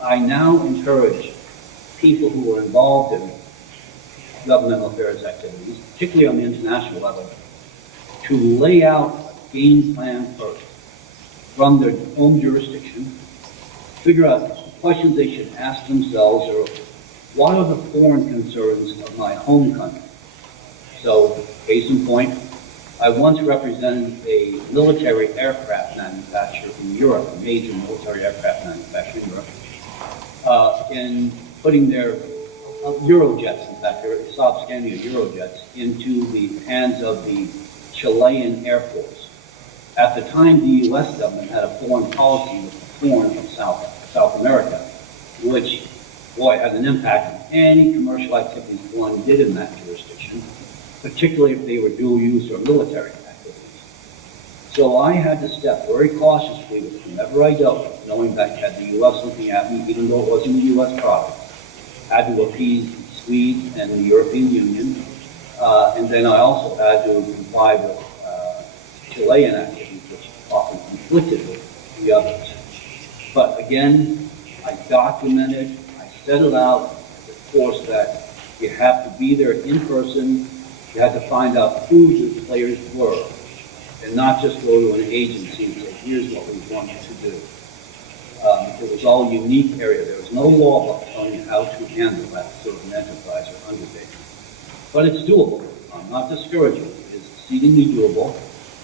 I now encourage people who are involved in governmental affairs activities, particularly on the international level, to lay out a game plan first from their own jurisdiction, figure out questions they should ask themselves, or what are the foreign concerns of my home country? So, case in point, I once represented a military aircraft manufacturer in Europe, a major military aircraft manufacturer in Europe, in putting their Eurojets, in fact, their Saab Scania Eurojets, into the hands of the Chilean Air Force. At the time, the U.S. government had a foreign policy with the Horn of South America, which, boy, had an impact on any commercial activities one did in that jurisdiction, particularly if they were dual use or military activities. So I had to step very cautiously with whomever I dealt with, knowing that I had the U.S. looking at me, even though it wasn't a U.S. product. Had to appease Swedes and the European Union, and then I also had to comply with Chilean activities, which often conflicted with the others. But again, I documented, I set it out as a course that you have to be there in person, you had to find out who the players were, and not just go to an agency and say, here's what we want you to do. It was all a unique area. There was no law book telling you how to handle that sort of an enterprise or undertaking. But it's doable. I'm not discouraging it. It is exceedingly doable.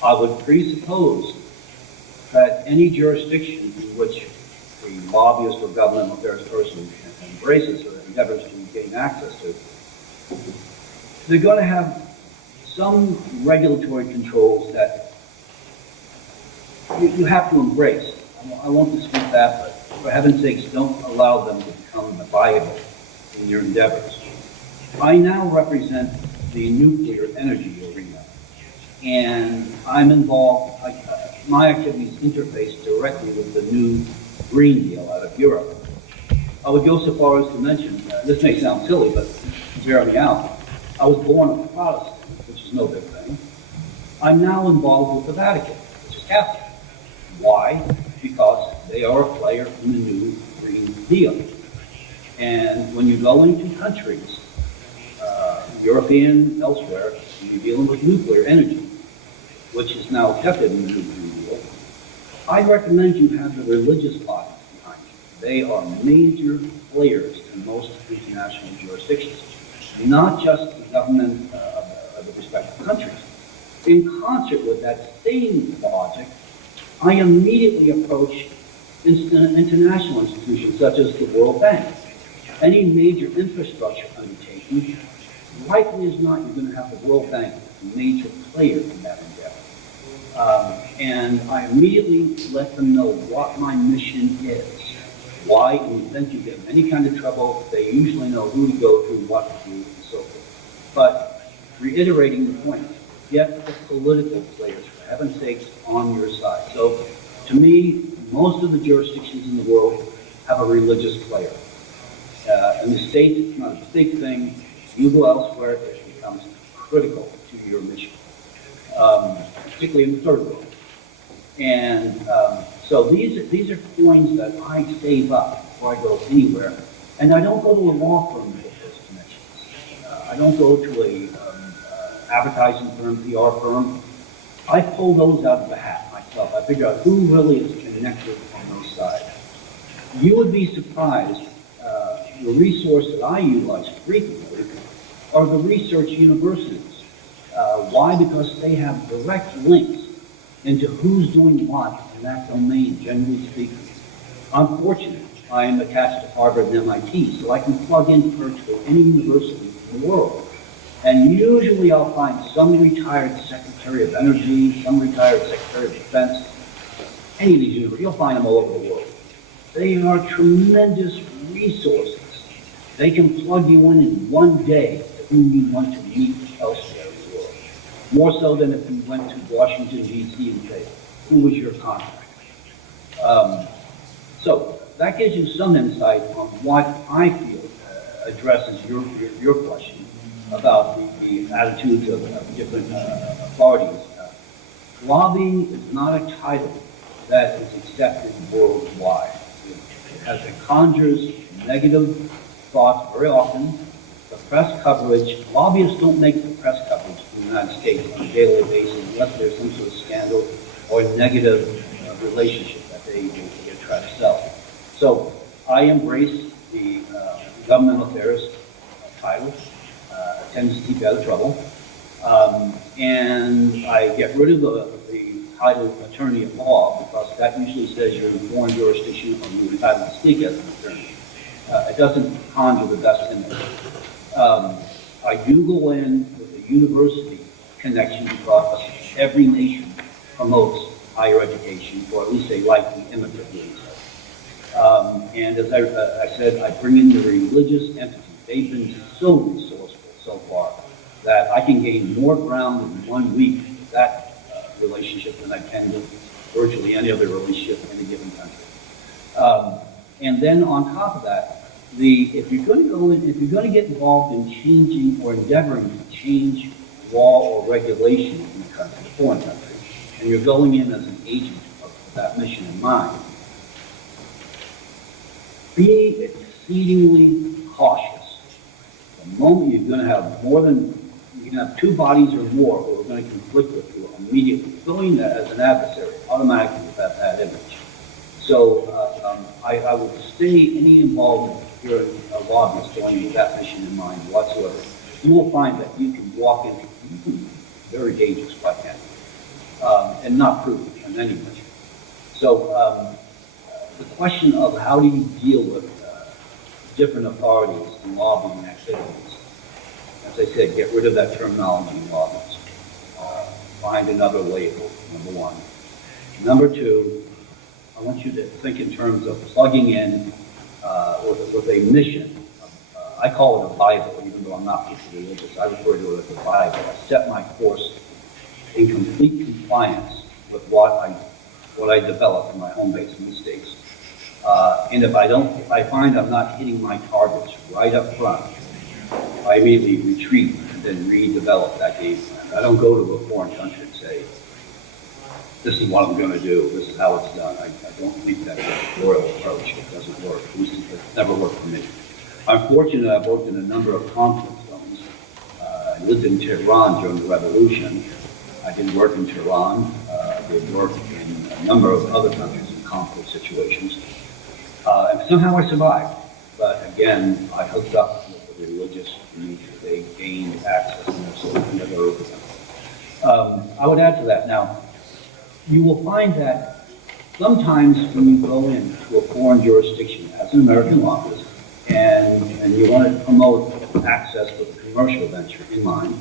I would presuppose that any jurisdiction in which a lobbyist or government affairs person embraces or endeavors to gain access to, they're going to have some regulatory controls that you have to embrace. I won't dispute that, but for heaven's sakes, don't allow them to become viable in your endeavors. I now represent the nuclear energy arena, and I'm involved, my activities interface directly with the new Green Deal out of Europe. I would go so far as to mention, this may sound silly, but bear me out, I was born a Protestant, which is no big thing. I'm now involved with the Vatican, which is Catholic. Why? Because they are a player in the new Green Deal. And when you go into countries, European, elsewhere, and you're dealing with nuclear energy, which is now accepted in the new Green Deal, I recommend you have the religious bodies behind you. They are major players in most international jurisdictions, not just the government of the respective countries. In concert with that same logic, I immediately approach international institutions such as the World Bank. Any major infrastructure undertaking, likely as not, you're going to have the World Bank as a major player in that endeavor. And I immediately let them know what my mission is. Why, in the event you get in any kind of trouble, they usually know who to go to, what to do, and so forth. But reiterating the point, get the political players, for heaven's sakes, on your side. So, to me, most of the jurisdictions in the world have a religious player. And the state is not a big thing. You go elsewhere, it becomes critical to your mission, particularly in the third world. And so these are coins that I save up before I go anywhere. And I don't go to a law firm to get those connections. I don't go to a advertising firm, PR firm. I pull those out of the hat myself. I figure out who really is connected on those sides. You would be surprised. The resource that I utilize frequently are the research universities. Why? Because they have direct links into who's doing what in that domain, generally speaking. I'm fortunate. I am attached to Harvard and MIT, so I can plug into virtually any university in the world. And usually I'll find some retired Secretary of Energy, some retired Secretary of Defense. Any of these universities, you'll find them all over the world. They are tremendous resources. They can plug you in one day to whom you want to meet elsewhere in the world. More so than if you went to Washington, D.C. and say, who was your contact? So that gives you some insight on what I feel addresses your question about the attitudes of different authorities. Lobbying is not a title that is accepted worldwide. It conjures negative thoughts very often. The press coverage, lobbyists don't make the press coverage in the United States on a daily basis unless there's some sort of scandal or negative relationship that they try to sell. So I embrace the government affairs title. Tends to keep you out of trouble. And I get rid of the title attorney at law because that usually says you're in a foreign jurisdiction or you're entitled to speak as an attorney. It doesn't conjure the best image. I do go in with a university connection because every nation promotes higher education, or at least they like the image of doing so. And as I said, I bring in the religious entities. They've been so resourceful so far that I can gain more ground in 1 week with that relationship than I can with virtually any other relationship in a given country. And then on top of that, if you're going to go in, if you're going to get involved in changing or endeavoring to change law or regulation in a country, a foreign country, and you're going in as an agent of that mission in mind, be exceedingly cautious. The moment you're going to have more than, you can have two bodies or more who are going to conflict with you immediately, going there as an adversary automatically with that bad image. So I would stay any involvement if you're a lobbyist going with that mission in mind whatsoever. You will find that you can walk into very dangerous quite handily and not prove it in any measure. So the question of how do you deal with different authorities and lobbying activities, as I said, get rid of that terminology in lobbying. Find another label, number one. Number two, I want you to think in terms of plugging in with a mission. I call it a Bible, even though I'm not particularly religious. I refer to it as a Bible. I set my course in complete compliance with what I developed in my home base in the States. And if I find I'm not hitting my targets right up front, I immediately retreat and then redevelop that game plan. I don't go to a foreign country and say, this is what I'm going to do, this is how it's done. I don't think that's a royal approach. It doesn't work. It's never worked for me. I'm fortunate I've worked in a number of conflict zones. I lived in Tehran during the revolution. I did work in Tehran. I did work in a number of other countries in conflict situations. And somehow I survived. But again, I hooked up with the religious community. They gained access and their soul never opened them. I would add to that. Now, you will find that sometimes when you go into a foreign jurisdiction as an American lobbyist and you want to promote access with a commercial venture in mind,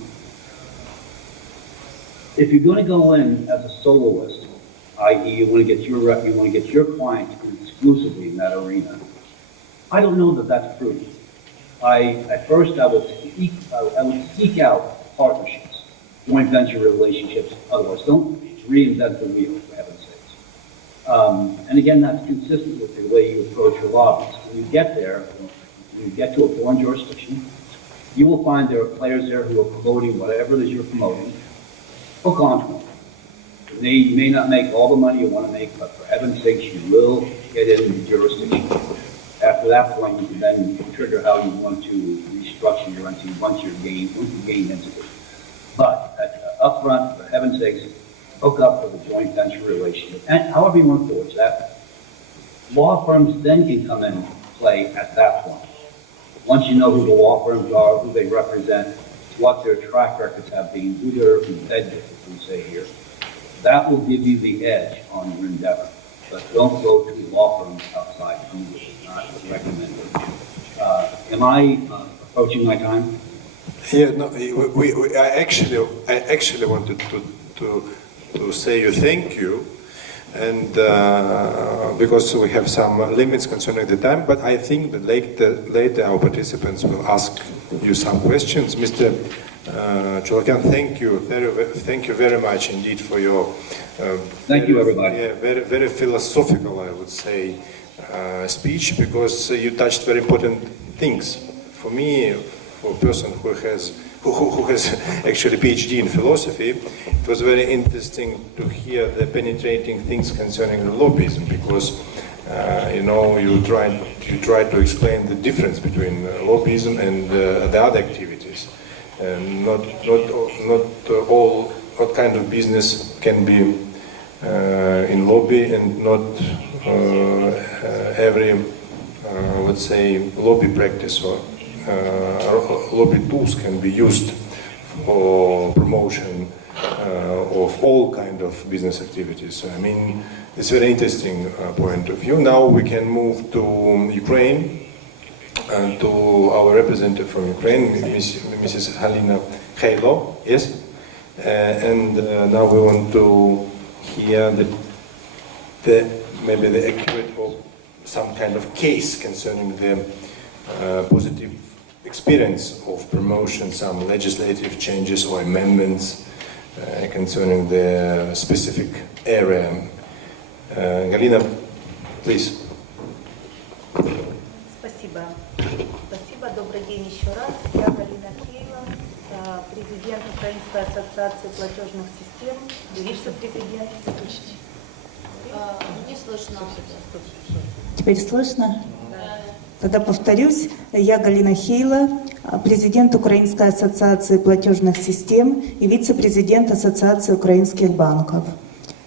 if you're going to go in as a soloist, i.e. you want to get your client exclusively in that arena, I don't know that that's prudent. At first I would seek out partnerships, joint venture relationships, otherwise don't reinvent the wheel, for heaven's sakes. And again, that's consistent with the way you approach your lobbies. When you get there, when you get to a foreign jurisdiction, you will find there are players there who are promoting whatever it is you're promoting. Hook onto them. You may not make all the money you want to make, but for heaven's sakes, you will get in the jurisdiction. After that point, you can then trigger how you want to restructure your entity once you gain entity. But up front, for heaven's sakes, hook up with a joint venture relationship. And however you want to forge that, law firms then can come in play at that point. Once you know who the law firms are, who they represent, what their track records have been, who they're embedded with, as we say here, that will give you the edge on your endeavor. But don't go to law firms outside English. It's not recommended. Am I approaching my time? Yeah, no. I actually wanted to say you thank you, and because we have some limits concerning the time. But I think that later our participants will ask you some questions. Mr. Cholakian, thank you very much indeed for your thank you, everybody. Yeah, very philosophical, I would say, speech because you touched very important things. For me, for a person who has actually PhD in philosophy, it was very interesting to hear the penetrating things concerning lobbyism because you try to explain the difference between lobbyism and the other activities. Not what kind of business can be in lobby, and not every, let's say, lobby practice or lobby tools can be used for promotion of all kind of business activities. So, I mean, it's a very interesting point of view. Now we can move to Ukraine and to our representative from Ukraine, Mrs. Galyna Kheylo. Yes? And now we want to hear maybe the accurate or some kind of case concerning the positive experience of promotion, some legislative changes or amendments concerning the specific area. Galyna, please. Спасибо. Спасибо. Добрый день еще раз. Я Galyna Kheylo, президент Украинской ассоциации платежных систем, вице-президент. Не слышно. Теперь слышно? Тогда повторюсь. Я Galyna Kheylo, президент Украинской ассоциации платежных систем и вице-президент Ассоциации украинских банков.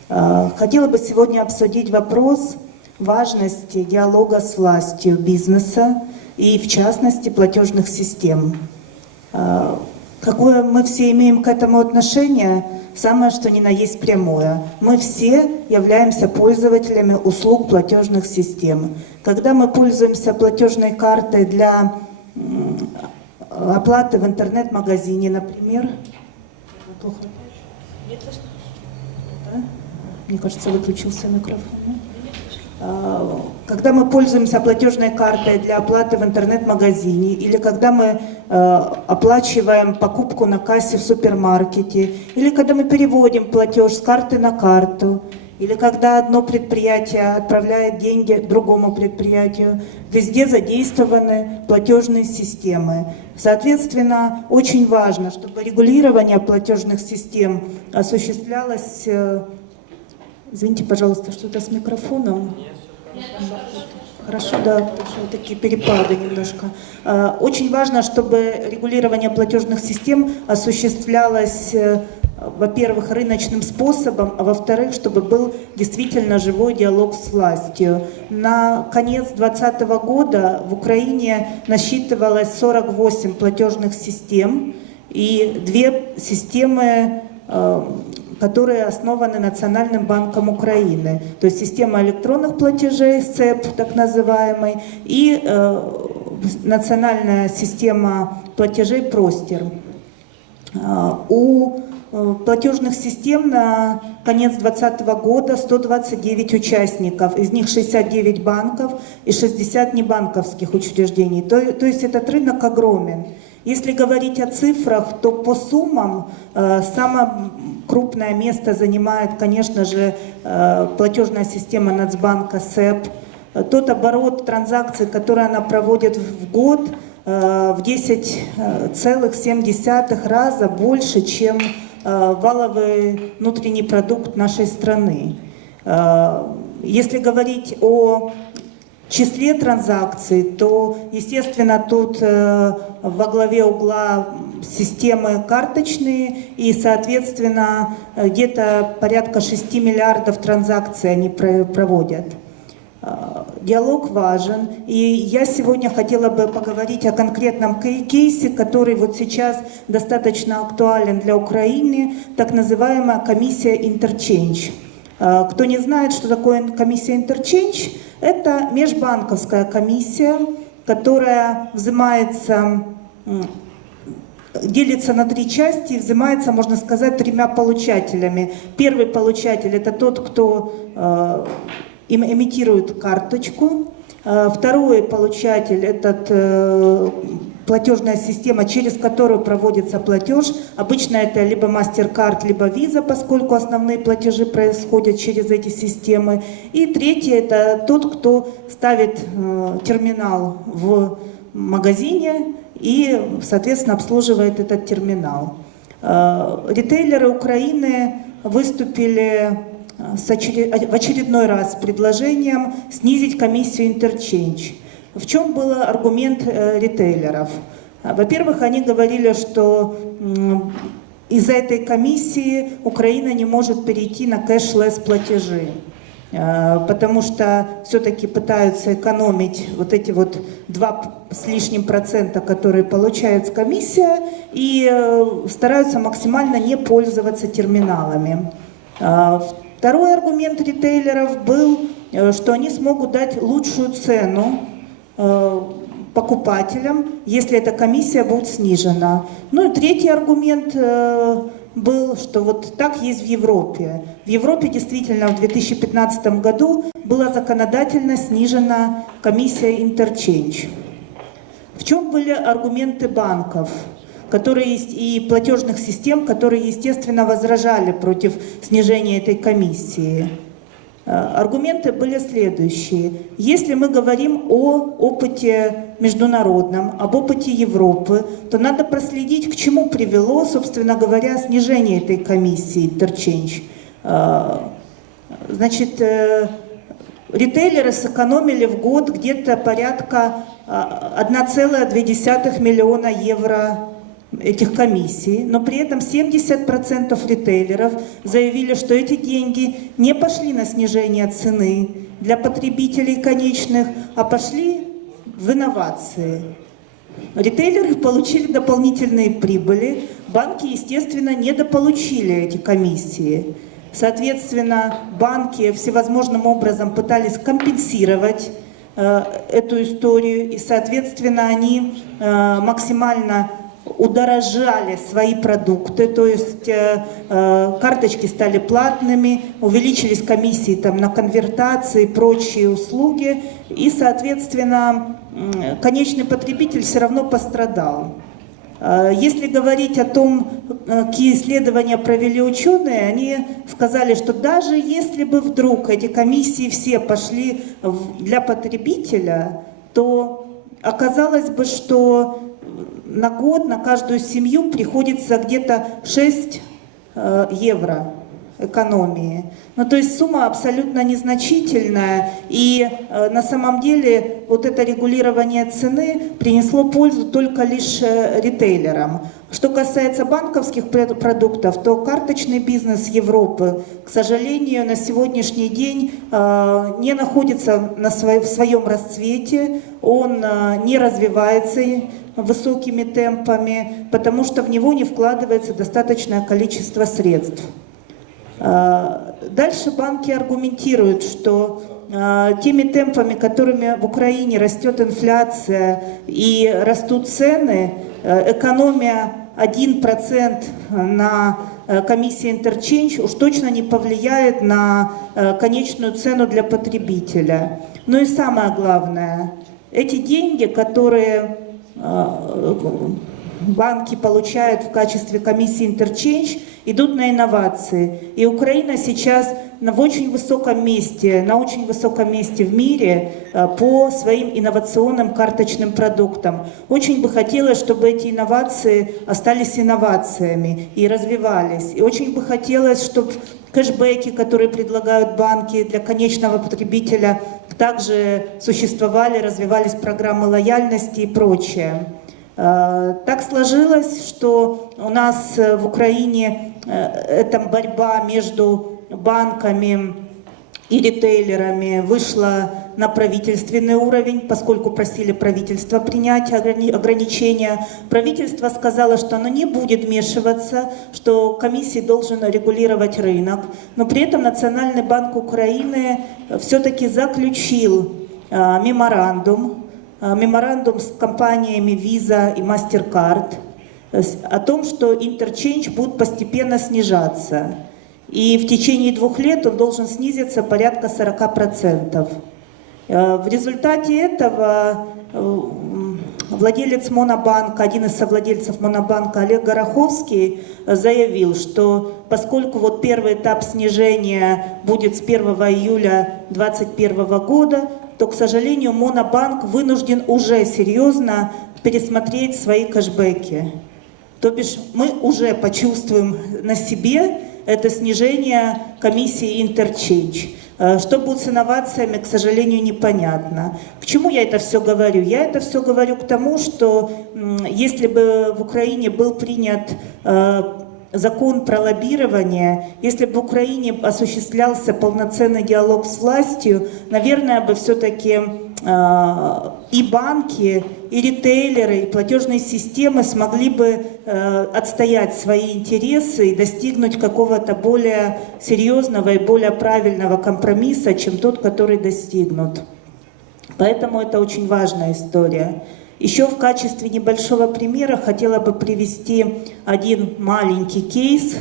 Хотела бы сегодня обсудить вопрос важности диалога с властью бизнеса и, в частности, платежных систем. Какое мы все имеем к этому отношение? Самое что ни на есть прямое. Мы все являемся пользователями услуг платежных систем. Когда мы пользуемся платежной картой для оплаты в интернет-магазине, например. Мне кажется, выключился микрофон. Когда мы пользуемся платежной картой для оплаты в интернет-магазине, или когда мы оплачиваем покупку на кассе в супермаркете, или когда мы переводим платеж с карты на карту, или когда одно предприятие отправляет деньги другому предприятию, везде задействованы платежные системы. Соответственно, очень важно, чтобы регулирование платежных систем осуществлялось... Извините, пожалуйста, что-то с микрофоном. Хорошо, да, потому что такие перепады немножко. Очень важно, чтобы регулирование платежных систем осуществлялось, во-первых, рыночным способом, а во-вторых, чтобы был действительно живой диалог с властью. На конец 2020 года в Украине насчитывалось 48 платежных систем и 2 системы, которые основаны Национальным банком Украины. То есть система электронных платежей, СЭП так называемый, и национальная система платежей Простер. У платежных систем на конец 2020 года 129 участников, из них 69 банков и 60 небанковских учреждений. То есть этот рынок огромен. Если говорить о цифрах, то по суммам самое крупное место занимает, конечно же, платежная система Нацбанка СЭП. Тот оборот транзакций, который она проводит в год, в 10,7 раза больше, чем валовый внутренний продукт нашей страны. Если говорить о числе транзакций, то, естественно, тут во главе угла системы карточные, и, соответственно, где-то порядка 6 миллиардов транзакций они проводят. Диалог важен, и я сегодня хотела бы поговорить о конкретном кейсе, который вот сейчас достаточно актуален для Украины, так называемая комиссия Interchange. Кто не знает, что такое комиссия Interchange, это межбанковская комиссия, которая взимается, делится на 3 части и взимается, можно сказать, 3 получателями. Первый получатель – это тот, кто имитирует карточку. Второй получатель – это платежная система, через которую проводится платеж. Обычно это либо MasterCard, либо Visa, поскольку основные платежи происходят через эти системы. И третий – это тот, кто ставит терминал в магазине и, соответственно, обслуживает этот терминал. Ритейлеры Украины выступили в очередной раз с предложением снизить комиссию интерчейндж. В чем был аргумент ритейлеров? Во-первых, они говорили, что из-за этой комиссии Украина не может перейти на кэшлесс платежи, потому что все-таки пытаются экономить вот эти вот 2 с лишним процента, которые получает комиссия, и стараются максимально не пользоваться терминалами. Второй аргумент ритейлеров был, что они смогут дать лучшую цену покупателям, если эта комиссия будет снижена. Ну и третий аргумент был, что вот так есть в Европе. В Европе действительно в 2015 году была законодательно снижена комиссия интерчейндж. В чем были аргументы банков, которые и платежных систем, которые, естественно, возражали против снижения этой комиссии? Аргументы были следующие. Если мы говорим о опыте международном, об опыте Европы, то надо проследить, к чему привело, собственно говоря, снижение этой комиссии интерчейндж. Значит, ритейлеры сэкономили в год где-то порядка 1,2 миллиона евро этих комиссий, но при этом 70% ритейлеров заявили, что эти деньги не пошли на снижение цены для потребителей конечных, а пошли в инновации. Ритейлеры получили дополнительные прибыли, банки, естественно, недополучили эти комиссии. Соответственно, банки всевозможным образом пытались компенсировать эту историю, и, соответственно, они максимально удорожали свои продукты, то есть карточки стали платными, увеличились комиссии там, на конвертации и прочие услуги, и, соответственно, конечный потребитель все равно пострадал. Если говорить о том, какие исследования провели ученые, они сказали, что даже если бы вдруг эти комиссии все пошли для потребителя, то оказалось бы, что на год на каждую семью приходится где-то 6 евро экономии. Ну, то есть сумма абсолютно незначительная, и на самом деле вот это регулирование цены принесло пользу только лишь ритейлерам. Что касается банковских продуктов, то карточный бизнес Европы, к сожалению, на сегодняшний день не находится в своем расцвете, он не развивается высокими темпами, потому что в него не вкладывается достаточное количество средств. Дальше банки аргументируют, что теми темпами, которыми в Украине растет инфляция и растут цены, экономия 1% на комиссии интерчейндж уж точно не повлияет на конечную цену для потребителя. Ну и самое главное, эти деньги, которые банки получают в качестве комиссии интерчейндж, идут на инновации. И Украина сейчас на очень высоком месте в мире по своим инновационным карточным продуктам. Очень бы хотелось, чтобы эти инновации остались инновациями и развивались. И очень бы хотелось, чтобы кэшбэки, которые предлагают банки для конечного потребителя, также существовали, развивались программы лояльности и прочее. Так сложилось, что у нас в Украине эта борьба между банками и ритейлерами вышла на правительственный уровень, поскольку просили правительство принять ограничения. Правительство сказало, что оно не будет вмешиваться, что комиссия должен регулировать рынок. Но при этом Национальный банк Украины все-таки заключил меморандум с компаниями Visa и MasterCard о том, что интерчейндж будет постепенно снижаться. И в течение 2 лет он должен снизиться порядка 40%. В результате этого владелец Монобанка, один из совладельцев Монобанка Олег Гороховский заявил, что поскольку вот первый этап снижения будет с 1 июля 2021 года, то, к сожалению, Монобанк вынужден уже серьезно пересмотреть свои кэшбэки. То бишь мы уже почувствуем на себе это снижение комиссии интерчейндж. Что будет с инновациями, к сожалению, непонятно. К чему я это все говорю? Я это все говорю к тому, что если бы в Украине был принят закон про лоббирование, если бы в Украине осуществлялся полноценный диалог с властью, наверное, бы все-таки и банки, и ритейлеры, и платежные системы смогли бы отстоять свои интересы и достигнуть какого-то более серьезного и более правильного компромисса, чем тот, который достигнут. Поэтому это очень важная история. Еще в качестве небольшого примера хотела бы привести один маленький кейс,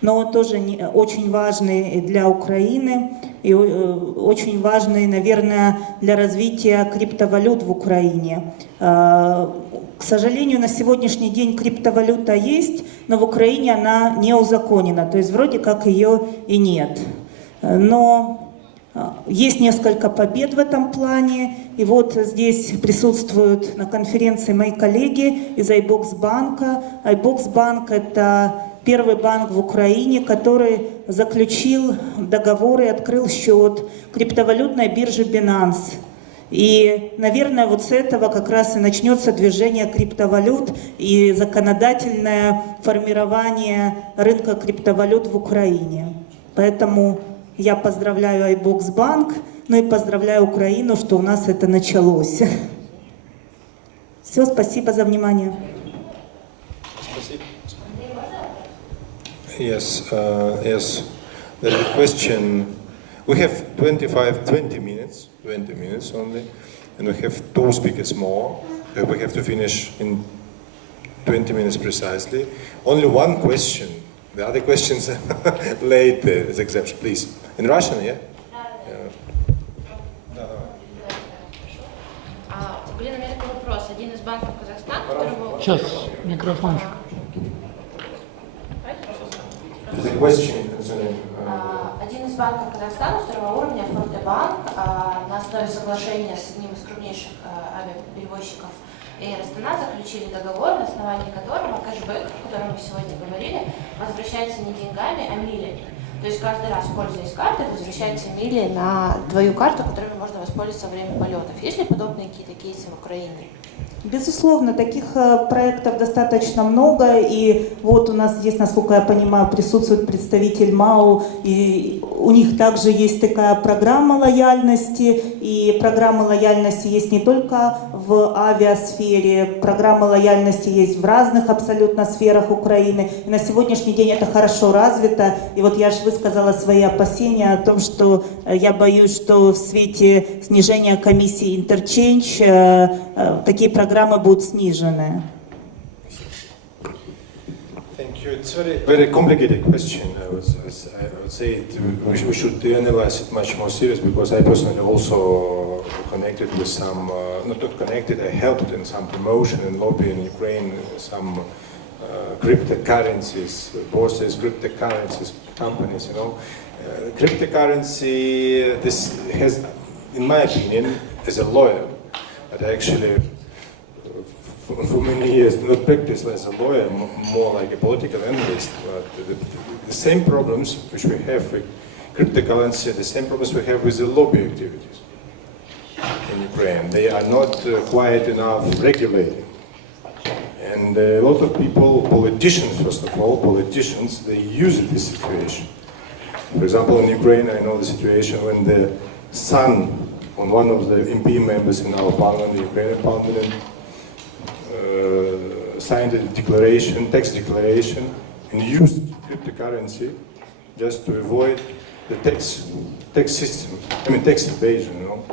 но он тоже очень важный для Украины и очень важный, наверное, для развития криптовалют в Украине. К сожалению, на сегодняшний день криптовалюта есть, но в Украине она не узаконена, то есть вроде как ее и нет. Но есть несколько побед в этом плане, и вот здесь присутствуют на конференции мои коллеги из iBox банка. iBox банк — это первый банк в Украине, который заключил договор и открыл счет криптовалютной бирже Binance. И, наверное, вот с этого как раз и начнется движение криптовалют и законодательное формирование рынка криптовалют в Украине. Поэтому я поздравляю iBox банк, ну и поздравляю Украину, что у нас это началось. Все, спасибо за внимание. Yes, yes. There's a question. We have 20 minutes only, and we have 2 speakers more. We have to finish in 20 minutes precisely. Only one question. The other questions later as exception, please. In Russian, yeah? У меня такой вопрос. Один из банков Казахстана, которого... Сейчас, микрофончик. Один из банков Казахстана второго уровня, Founder на основе соглашения с одним из крупнейших авиаперевозчиков Air Astana заключили договор, на основании которого кэшбэк, о котором мы сегодня говорили, возвращается не деньгами, а милями. То есть каждый раз, пользуясь картой, возвращаются мили на твою карту, которыми можно воспользоваться во время полетов. Есть ли подобные какие-то кейсы в Украине? Безусловно, таких проектов достаточно много, и вот у нас здесь, насколько я понимаю, присутствует представитель МАУ, и у них также есть такая программа лояльности, и программа лояльности есть не только в авиасфере, программа лояльности есть в разных абсолютно сферах Украины, и на сегодняшний день это хорошо развито, и вот я же высказала свои опасения о том, что я боюсь, что в свете снижения комиссии интерчейндж такие программы будут снижены. Thank you. It's very complicated question. I would say we should analyze it much more serious, because I personally also connected with some, not connected, I helped in some promotion and lobby in Ukraine, some cryptocurrencies, bosses, cryptocurrencies companies, you know. Cryptocurrency, this has, in my opinion, as a lawyer, but actually for many years not practiced as a lawyer, more like a political analyst, but the same problems which we have with cryptocurrency, the same problems we have with the lobby activities in Ukraine. They are not quite enough regulated. And a lot of people, politicians first of all, politicians, they use this situation. For example, in Ukraine, I know the situation when the son of one of the MP members in our parliament, the Ukrainian parliament, signed a declaration, tax declaration, and used cryptocurrency just to avoid the tax system, tax evasion, you know.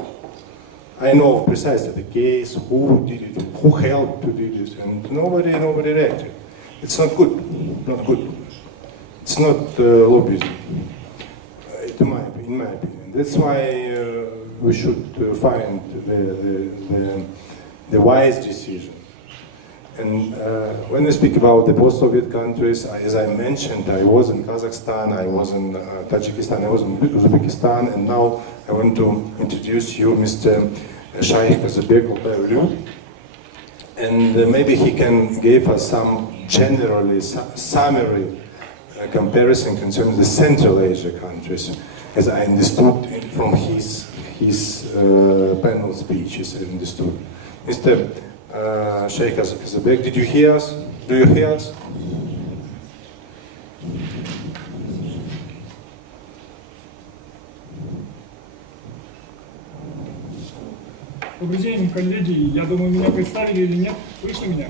I know precisely the case, who did it, who helped to do this, and nobody reacted. It's not good, not good. It's not lobbyism, in my opinion. That's why we should find the wise decision. And when we speak about the post-Soviet countries, as I mentioned, I was in Kazakhstan, I was in Tajikistan, I was in Uzbekistan, and now I want to introduce you Mr. Shaikh Kazybek Altay Uly. And maybe he can give us some generally summary comparison concerning the Central Asia countries, as I understood from his panel speeches. I understood. Mr. Shaikh Kazybek, did you hear us? Do you hear us? Добрый день, коллеги. Я думаю, меня представили или нет? Слышно меня?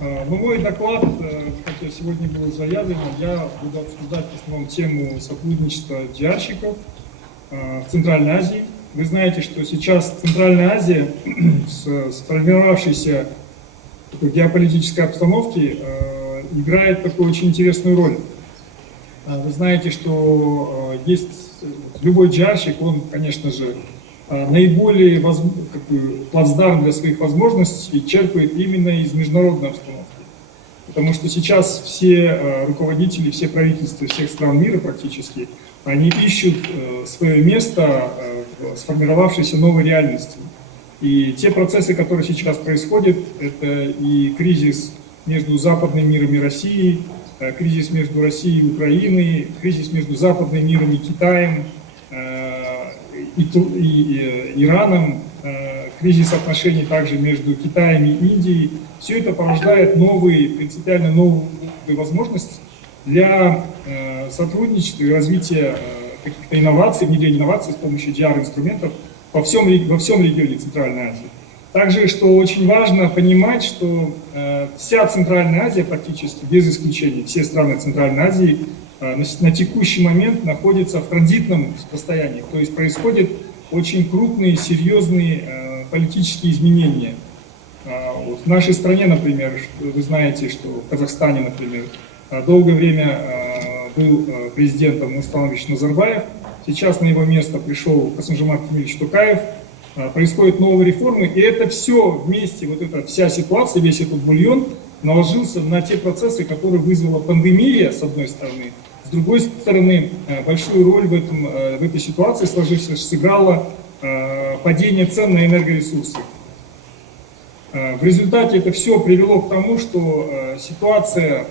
Ну, мой доклад, как сегодня было заявлено, я буду обсуждать в основном тему сотрудничества диарщиков в Центральной Азии. Вы знаете, что сейчас Центральная Азия в сформировавшейся такой геополитической обстановке играет такую очень интересную роль. Вы знаете, что есть любой диарщик, он, конечно же, наиболее плацдарм для своих возможностей черпает именно из международной обстановки. Потому что сейчас все руководители, все правительства всех стран мира практически, они ищут свое место в сформировавшейся новой реальности. И те процессы, которые сейчас происходят, это и кризис между западным миром и Россией, кризис между Россией и Украиной, кризис между западным миром и Китаем, и Ираном, кризис отношений также между Китаем и Индией. Все это порождает принципиально новые возможности для сотрудничества и развития каких-то инноваций, внедрения инноваций с помощью DR-инструментов во всем регионе Центральной Азии. Также, что очень важно понимать, что вся Центральная Азия, практически без исключения, все страны Центральной Азии на текущий момент находятся в транзитном состоянии. То есть происходят очень крупные, серьезные политические изменения. Вот в нашей стране, например, вы знаете, что в Казахстане, например, долгое время был президентом Нурсултан Назарбаев. Сейчас на его место пришел Касым-Жомарт Кемелевич Токаев. Происходят новые реформы, и это все вместе, вот эта вся ситуация, весь этот бульон наложился на те процессы, которые вызвала пандемия, с одной стороны. С другой стороны, большую роль в этой ситуации сыграло падение цен на энергоресурсы. В результате это все привело к тому, что ситуация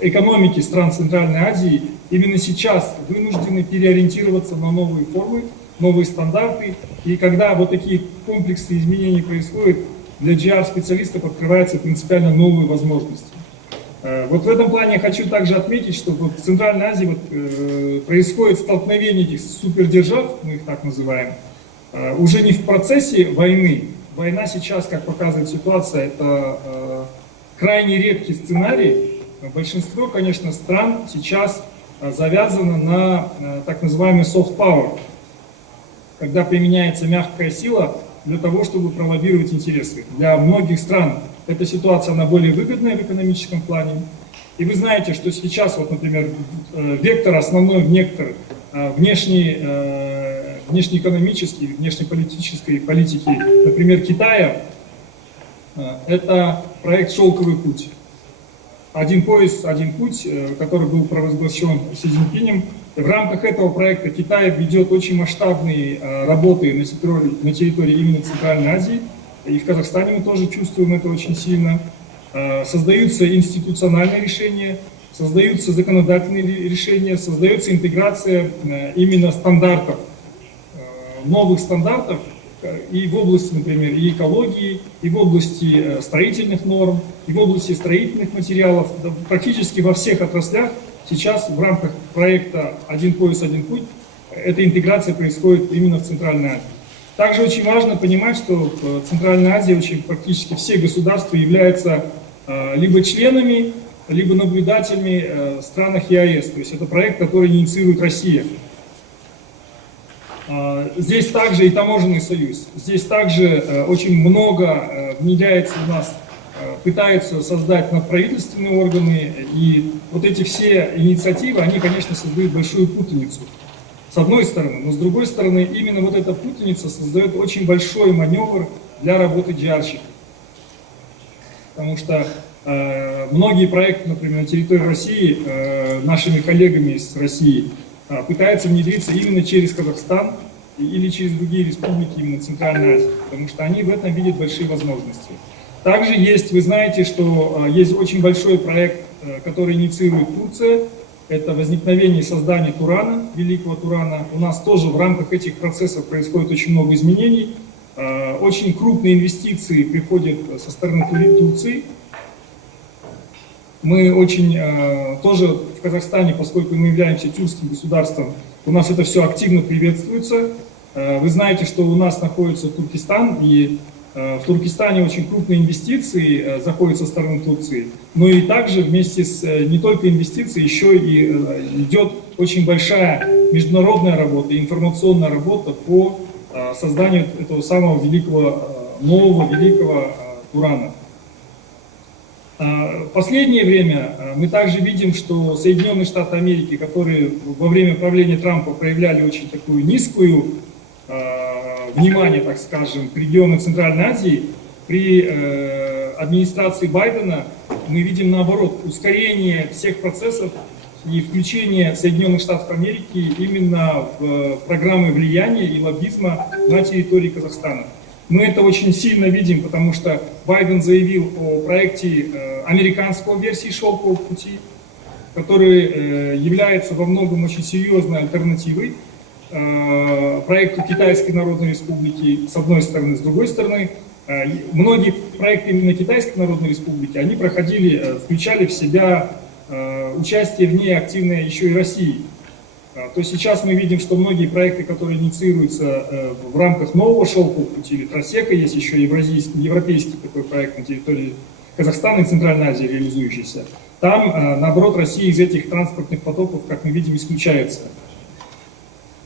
экономики стран Центральной Азии именно сейчас вынуждены переориентироваться на новые формы, новые стандарты. И когда вот такие комплексы изменений происходят, для GR-специалистов открываются принципиально новые возможности. Вот в этом плане я хочу также отметить, что в Центральной Азии происходит столкновение этих супердержав, мы их так называем, уже не в процессе войны. Война сейчас, как показывает ситуация, это крайне редкий сценарий. Большинство, конечно, стран сейчас завязано на так называемый soft power, когда применяется мягкая сила для того, чтобы пролоббировать интересы. Для многих стран эта ситуация, она более выгодная в экономическом плане. И вы знаете, что сейчас, вот, например, основной вектор внешнеэкономической, внешнеполитической политики, например, Китая, это проект «Шелковый путь». Один пояс, один путь, который был провозглашен Си Цзиньпинем. В рамках этого проекта Китай ведет очень масштабные работы на территории именно Центральной Азии. И в Казахстане мы тоже чувствуем это очень сильно. Создаются институциональные решения, создаются законодательные решения, создается интеграция именно стандартов, новых стандартов и в области, например, и экологии, и в области строительных норм, и в области строительных материалов. Практически во всех отраслях сейчас в рамках проекта «Один пояс, один путь» эта интеграция происходит именно в Центральной Азии. Также очень важно понимать, что в Центральной Азии практически все государства являются либо членами, либо наблюдателями в странах ЕАЭС. То есть это проект, который инициирует Россия. Здесь также и таможенный союз. Здесь также очень много внедряется у нас пытаются создать надправительственные органы, и вот эти все инициативы, они, конечно, создают большую путаницу. С одной стороны, но с другой стороны, именно вот эта путаница создает очень большой маневр для работы джиарщиков. Потому что многие проекты, например, на территории России, нашими коллегами из России, пытаются внедриться именно через Казахстан или через другие республики именно Центральной Азии, потому что они в этом видят большие возможности. Также есть, вы знаете, что есть очень большой проект, который инициирует Турция. Это возникновение и создание Турана, великого Турана. У нас тоже в рамках этих процессов происходит очень много изменений. Очень крупные инвестиции приходят со стороны Турции. Мы очень тоже в Казахстане, поскольку мы являемся тюркским государством, у нас это все активно приветствуется. Вы знаете, что у нас находится Туркестан, и в Туркестане очень крупные инвестиции заходят со стороны Турции, но и также вместе с не только инвестицией, еще и идет очень большая международная работа, информационная работа по созданию этого самого великого, нового великого Турана. В последнее время мы также видим, что Соединенные Штаты Америки, которые во время правления Трампа проявляли очень такую низкую внимание, так скажем, к региону Центральной Азии, при администрации Байдена мы видим наоборот ускорение всех процессов и включение Соединенных Штатов Америки именно в программы влияния и лоббизма на территории Казахстана. Мы это очень сильно видим, потому что Байден заявил о проекте американской версии «Шелкового пути», который является во многом очень серьезной альтернативой проекту Китайской Народной Республики, с одной стороны, с другой стороны. Многие проекты именно Китайской Народной Республики, они проходили, включали в себя участие в ней активное еще и России. То сейчас мы видим, что многие проекты, которые инициируются в рамках нового шелкового пути или Тросека, есть еще европейский такой проект на территории Казахстана и Центральной Азии реализующийся. Там, наоборот, Россия из этих транспортных потоков, как мы видим, исключается.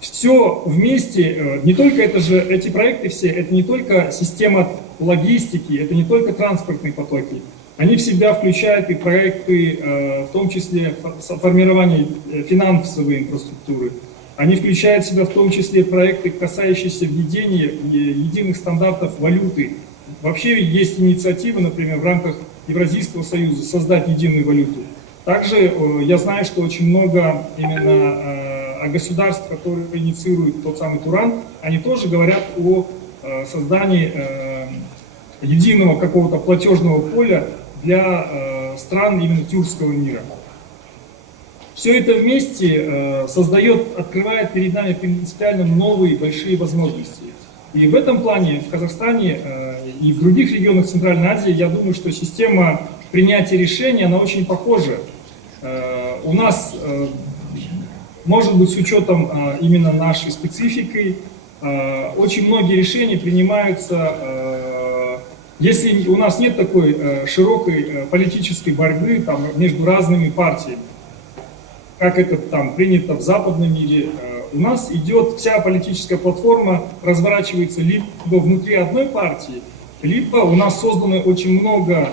Все вместе, не только это же, эти проекты все, это не только система логистики, это не только транспортные потоки. Они в себя включают и проекты, в том числе формирование финансовой инфраструктуры. Они включают в себя в том числе проекты, касающиеся введения единых стандартов валюты. Вообще есть инициатива, например, в рамках Евразийского союза создать единую валюту. Также я знаю, что очень много именно государств, которые инициируют тот самый Туран, они тоже говорят о создании единого какого-то платежного поля для стран именно тюркского мира. Все это вместе открывает перед нами принципиально новые большие возможности. И в этом плане в Казахстане и в других регионах Центральной Азии, я думаю, что система принятия решений, она очень похожа. У нас, может быть, с учетом именно нашей специфики, очень многие решения принимаются, если у нас нет такой широкой политической борьбы там, между разными партиями, как это там принято в западном мире, у нас идет вся политическая платформа, разворачивается либо внутри одной партии, либо у нас создано очень много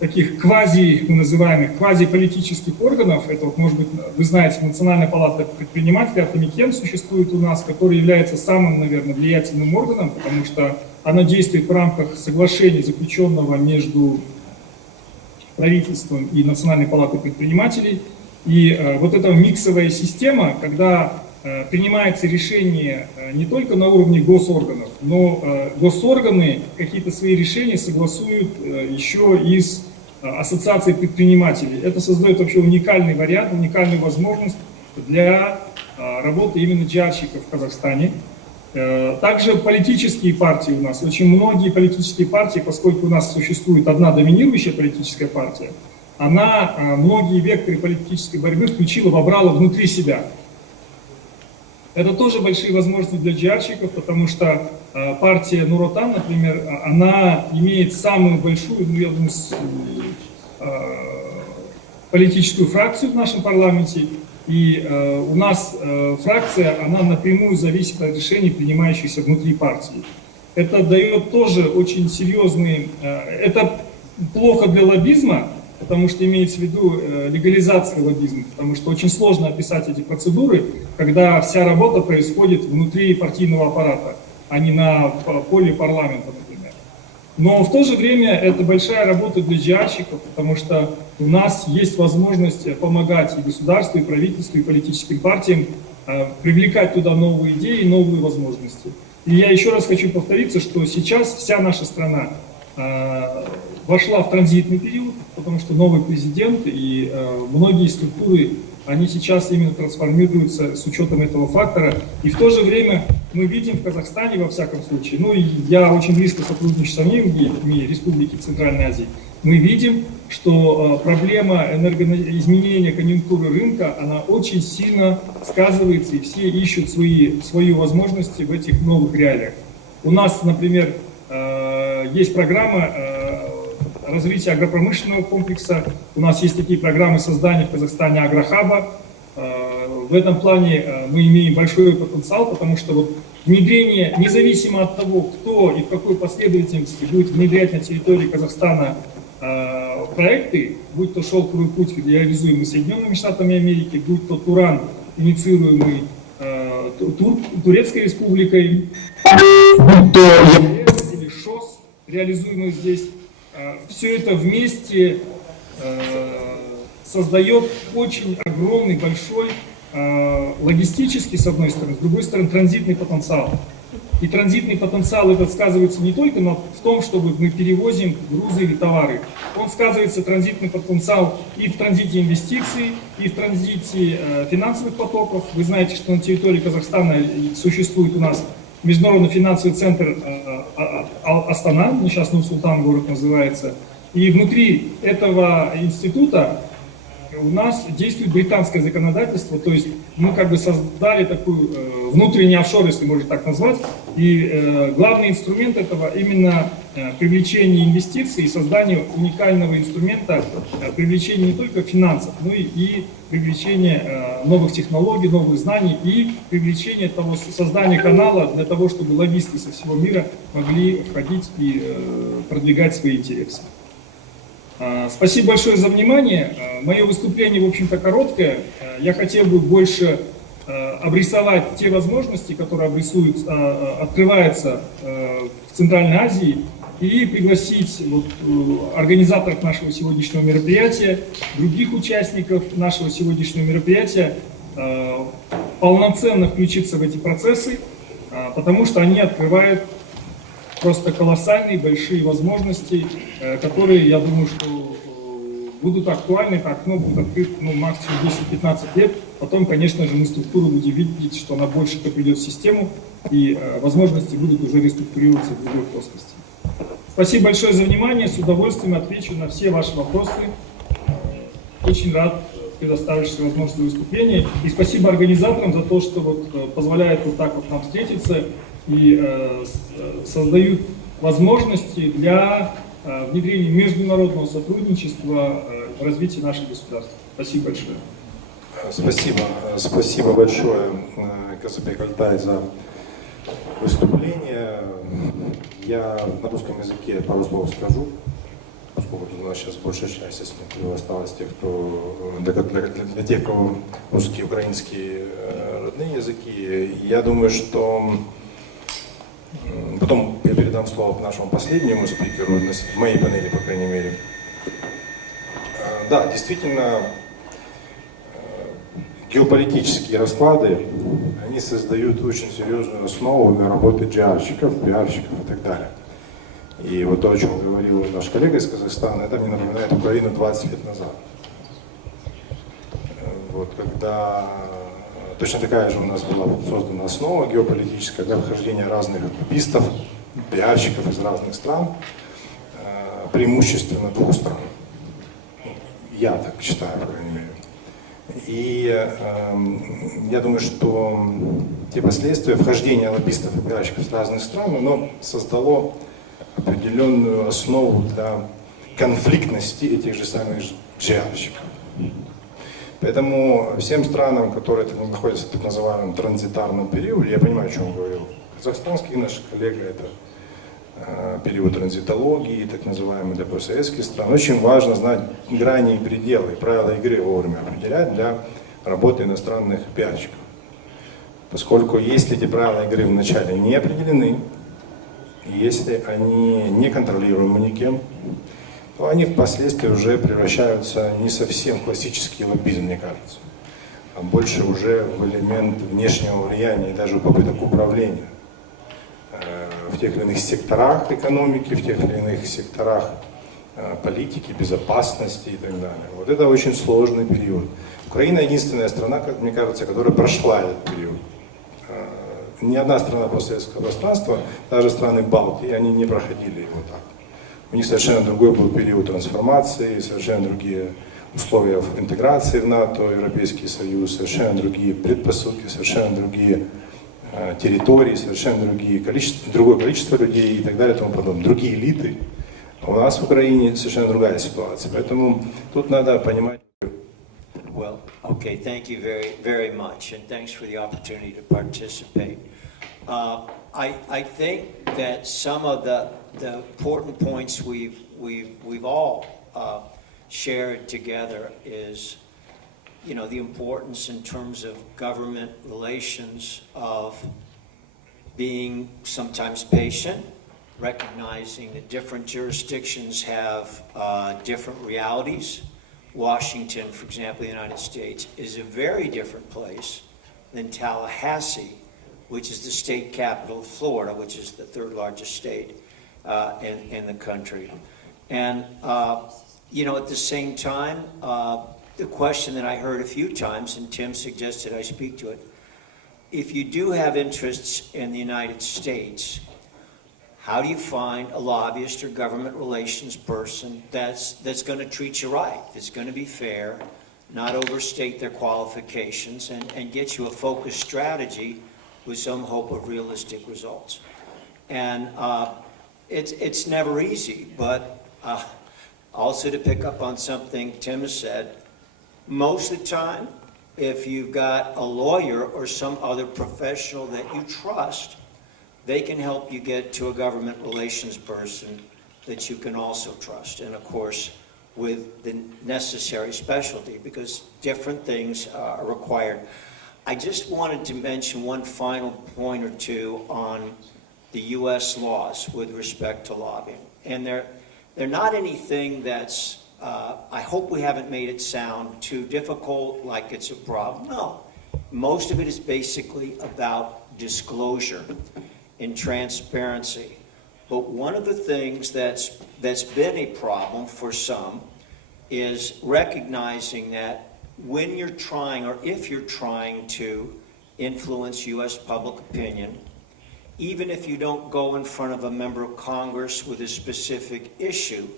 таких называемых квазиполитических органов. Это, вот, может быть, вы знаете, Национальная палата предпринимателей, Атамикен, существует у нас, который является самым, наверное, влиятельным органом, потому что она действует в рамках соглашения, заключенного между правительством и Национальной палатой предпринимателей. И вот эта миксовая система, когда принимается решение не только на уровне госорганов, но госорганы какие-то свои решения согласуют еще и с ассоциацией предпринимателей. Это создает вообще уникальный вариант, уникальную возможность для работы именно джиарщиков в Казахстане. Также политические партии у нас, очень многие политические партии, поскольку у нас существует одна доминирующая политическая партия, она многие векторы политической борьбы вобрала внутри себя. Это тоже большие возможности для джиарщиков, потому что партия Нур-Отан, например, она имеет самую большую, я думаю, политическую фракцию в нашем парламенте. И у нас фракция, она напрямую зависит от решений, принимающихся внутри партии. это дает тоже очень серьезный... Это плохо для лоббизма, потому что имеется в виду легализация лоббизма, потому что очень сложно описать эти процедуры, когда вся работа происходит внутри партийного аппарата, а не на поле парламента, например. Но в то же время это большая работа для джиарщиков, потому что у нас есть возможность помогать и государству, и правительству, и политическим партиям привлекать туда новые идеи, новые возможности. И я еще раз хочу повториться, что сейчас вся наша страна вошла в транзитный период, потому что новый президент и многие структуры, они сейчас именно трансформируются с учетом этого фактора. И в то же время мы видим в Казахстане, во всяком случае, ну и я очень близко сотрудничаю с многими республиками Центральной Азии, мы видим, что проблема изменения конъюнктуры рынка, она очень сильно сказывается, и все ищут свои возможности в этих новых реалиях. У нас, например, есть программа развития агропромышленного комплекса, у нас есть такие программы создания в Казахстане агрохаба. В этом плане мы имеем большой потенциал, потому что вот внедрение, независимо от того, кто и в какой последовательности будет внедрять на территории Казахстана проекты, будь то шелковый путь, реализуемый Соединенными Штатами Америки, будь то Туран, инициируемый Турецкой Республикой, будь то ЮАПС или ШОС, реализуемый здесь, все это вместе создает очень огромный, большой логистический, с одной стороны, с другой стороны, транзитный потенциал. И транзитный потенциал этот сказывается не только в том, чтобы мы перевозим грузы или товары. Он сказывается, транзитный потенциал, и в транзите инвестиций, и в транзите финансовых потоков. Вы знаете, что на территории Казахстана существует у нас Международный финансовый центр Астана, сейчас Нур-Султан город называется. И внутри этого института у нас действует британское законодательство, то есть мы как бы создали такую внутренний офшор, если можно так назвать, и главный инструмент этого именно привлечение инвестиций и создание уникального инструмента привлечения не только финансов, но и привлечение новых технологий, новых знаний и привлечение того создания канала для того, чтобы лоббисты со всего мира могли входить и продвигать свои интересы. Спасибо большое за внимание. Мое выступление, в общем-то, короткое. Я хотел бы больше обрисовать те возможности, которые открываются в Центральной Азии, и пригласить организаторов нашего сегодняшнего мероприятия, других участников нашего сегодняшнего мероприятия полноценно включиться в эти процессы, потому что они открывают просто колоссальные, большие возможности, которые, я думаю, что будут актуальны, как окно будет открыто максимум 10-15 лет. Потом, конечно же, мы структуру будем видеть, что она больше придет в систему, и возможности будут уже реструктурироваться в другой плоскости. Спасибо большое за внимание, с удовольствием отвечу на все ваши вопросы. Очень рад предоставить возможность выступления. И спасибо организаторам за то, что позволяют так нам встретиться и создают возможности для внедрения международного сотрудничества в развитии наших государств. Спасибо большое. Спасибо большое, Казыбек Алтай, за выступление. Я на русском языке пару слов скажу, поскольку у нас сейчас большая часть, если осталось для тех, кого русские, украинские родные языки. Я думаю, что потом я передам слово нашему последнему спикеру, в моей панели, по крайней мере. Да, действительно, геополитические расклады, они создают очень серьезную основу для работы джиарщиков, пиарщиков и так далее. И вот то, о чем говорил наш коллега из Казахстана, это мне напоминает Украину 20 лет назад. Когда точно такая же у нас была создана основа геополитическая для вхождения разных лоббистов, пиарщиков из разных стран, преимущественно двух стран. Я так считаю, по крайней мере. И я думаю, что те последствия вхождения лоббистов и пиарщиков из разных стран, оно создало определенную основу для конфликтности этих же самых пиарщиков. Поэтому всем странам, которые находятся в так называемом транзитарном периоде, я понимаю, о чем говорил казахстанский наш коллега, это период транзитологии, так называемый для постсоветских стран. Очень важно знать грани и пределы, правила игры вовремя определять для работы иностранных пиарщиков. Поскольку если эти правила игры вначале не определены, если они не контролируемы никем, то они впоследствии уже превращаются не совсем в классический лоббизм, мне кажется, а больше уже в элемент внешнего влияния и даже попыток управления в тех или иных секторах экономики, в тех или иных секторах политики, безопасности и так далее. Вот это очень сложный период. Украина единственная страна, как мне кажется, которая прошла этот период. Ни одна страна постсоветского пространства, даже страны Балтии, они не проходили его так. У них совершенно другой был период трансформации, совершенно другие условия интеграции в НАТО, Европейский Союз, совершенно другие предпосылки, совершенно другие территории, совершенно другое количество людей и так далее и тому подобное, другие элиты. А у нас в Украине совершенно другая ситуация, поэтому тут надо понимать. Well, okay, thank you very, very much, and thanks for the opportunity to participate. I think that some of the important points we've all shared together is, you know, the importance in terms of government relations of being sometimes patient, recognizing that different jurisdictions have different realities. Washington, for example, the United States, is a very different place than Tallahassee, which is the state capital of Florida, which is the third largest state in the country. And, you know, at the same time, the question that I heard a few times, and Tim suggested I speak to it, if you do have interests in the United States, how do you find a lobbyist or government relations person that's going to treat you right, that's going to be fair, not overstate their qualifications, and get you a focused strategy with some hope of realistic results? And it's never easy, but also to pick up on something Tim has said, most of the time, if you've got a lawyer or some other professional that you trust, they can help you get to a government relations person that you can also trust. And of course, with the necessary specialty, because different things are required. I just wanted to mention one final point or two on the US laws with respect to lobbying. And they're not anything that's, I hope we haven't made it sound too difficult, like it's a problem. No, most of it is basically about disclosure and transparency. But one of the things that's been a problem for some is recognizing that when you're trying, or if you're trying to influence US public opinion, even if you don't go in front of a member of Congress with a specific issue,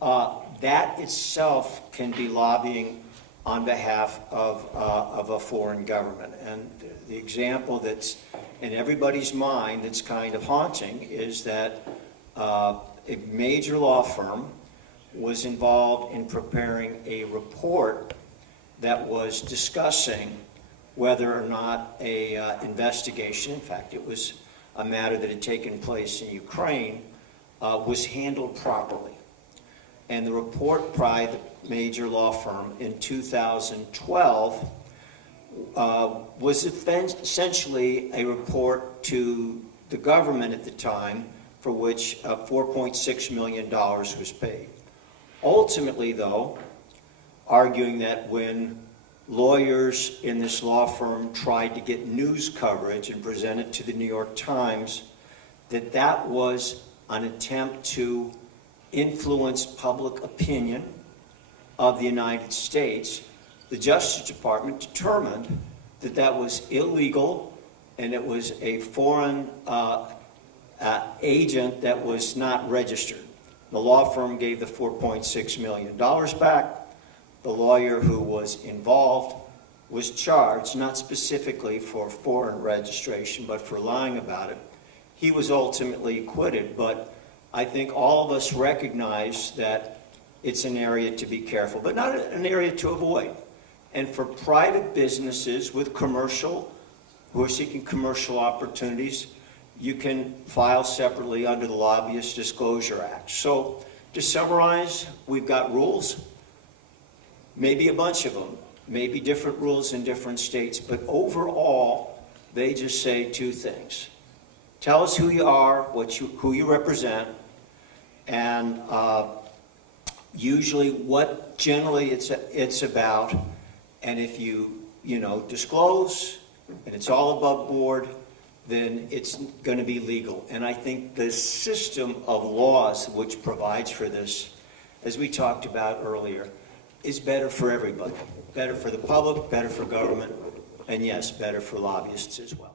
that itself can be lobbying on behalf of a foreign government. And the example that's in everybody's mind that's kind of haunting is that a major law firm was involved in preparing a report that was discussing whether or not a investigation, in fact it was a matter that had taken place in Ukraine, was handled properly. And the report by the major law firm in 2012 was essentially a report to the government at the time for which $4.6 million was paid. Ultimately, though, arguing that when lawyers in this law firm tried to get news coverage and present it to the New York Times, that was an attempt to influence public opinion of the United States, the Justice Department determined that that was illegal and it was a foreign agent that was not registered. The law firm gave the $4.6 million back. The lawyer who was involved was charged, not specifically for foreign registration, but for lying about it. He was ultimately acquitted, but I think all of us recognize that it's an area to be careful, but not an area to avoid. And for private businesses with commercial, who are seeking commercial opportunities, you can file separately under the Lobbyist Disclosure Act. So to summarize, we've got rules, maybe a bunch of them, maybe different rules in different states, but overall, they just say two things. Tell us who you are, who you represent, and usually what generally it's about, and if you disclose and it's all above board, then it's going to be legal. And I think the system of laws which provides for this, as we talked about earlier, is better for everybody. Better for the public, better for government, and yes, better for lobbyists as well.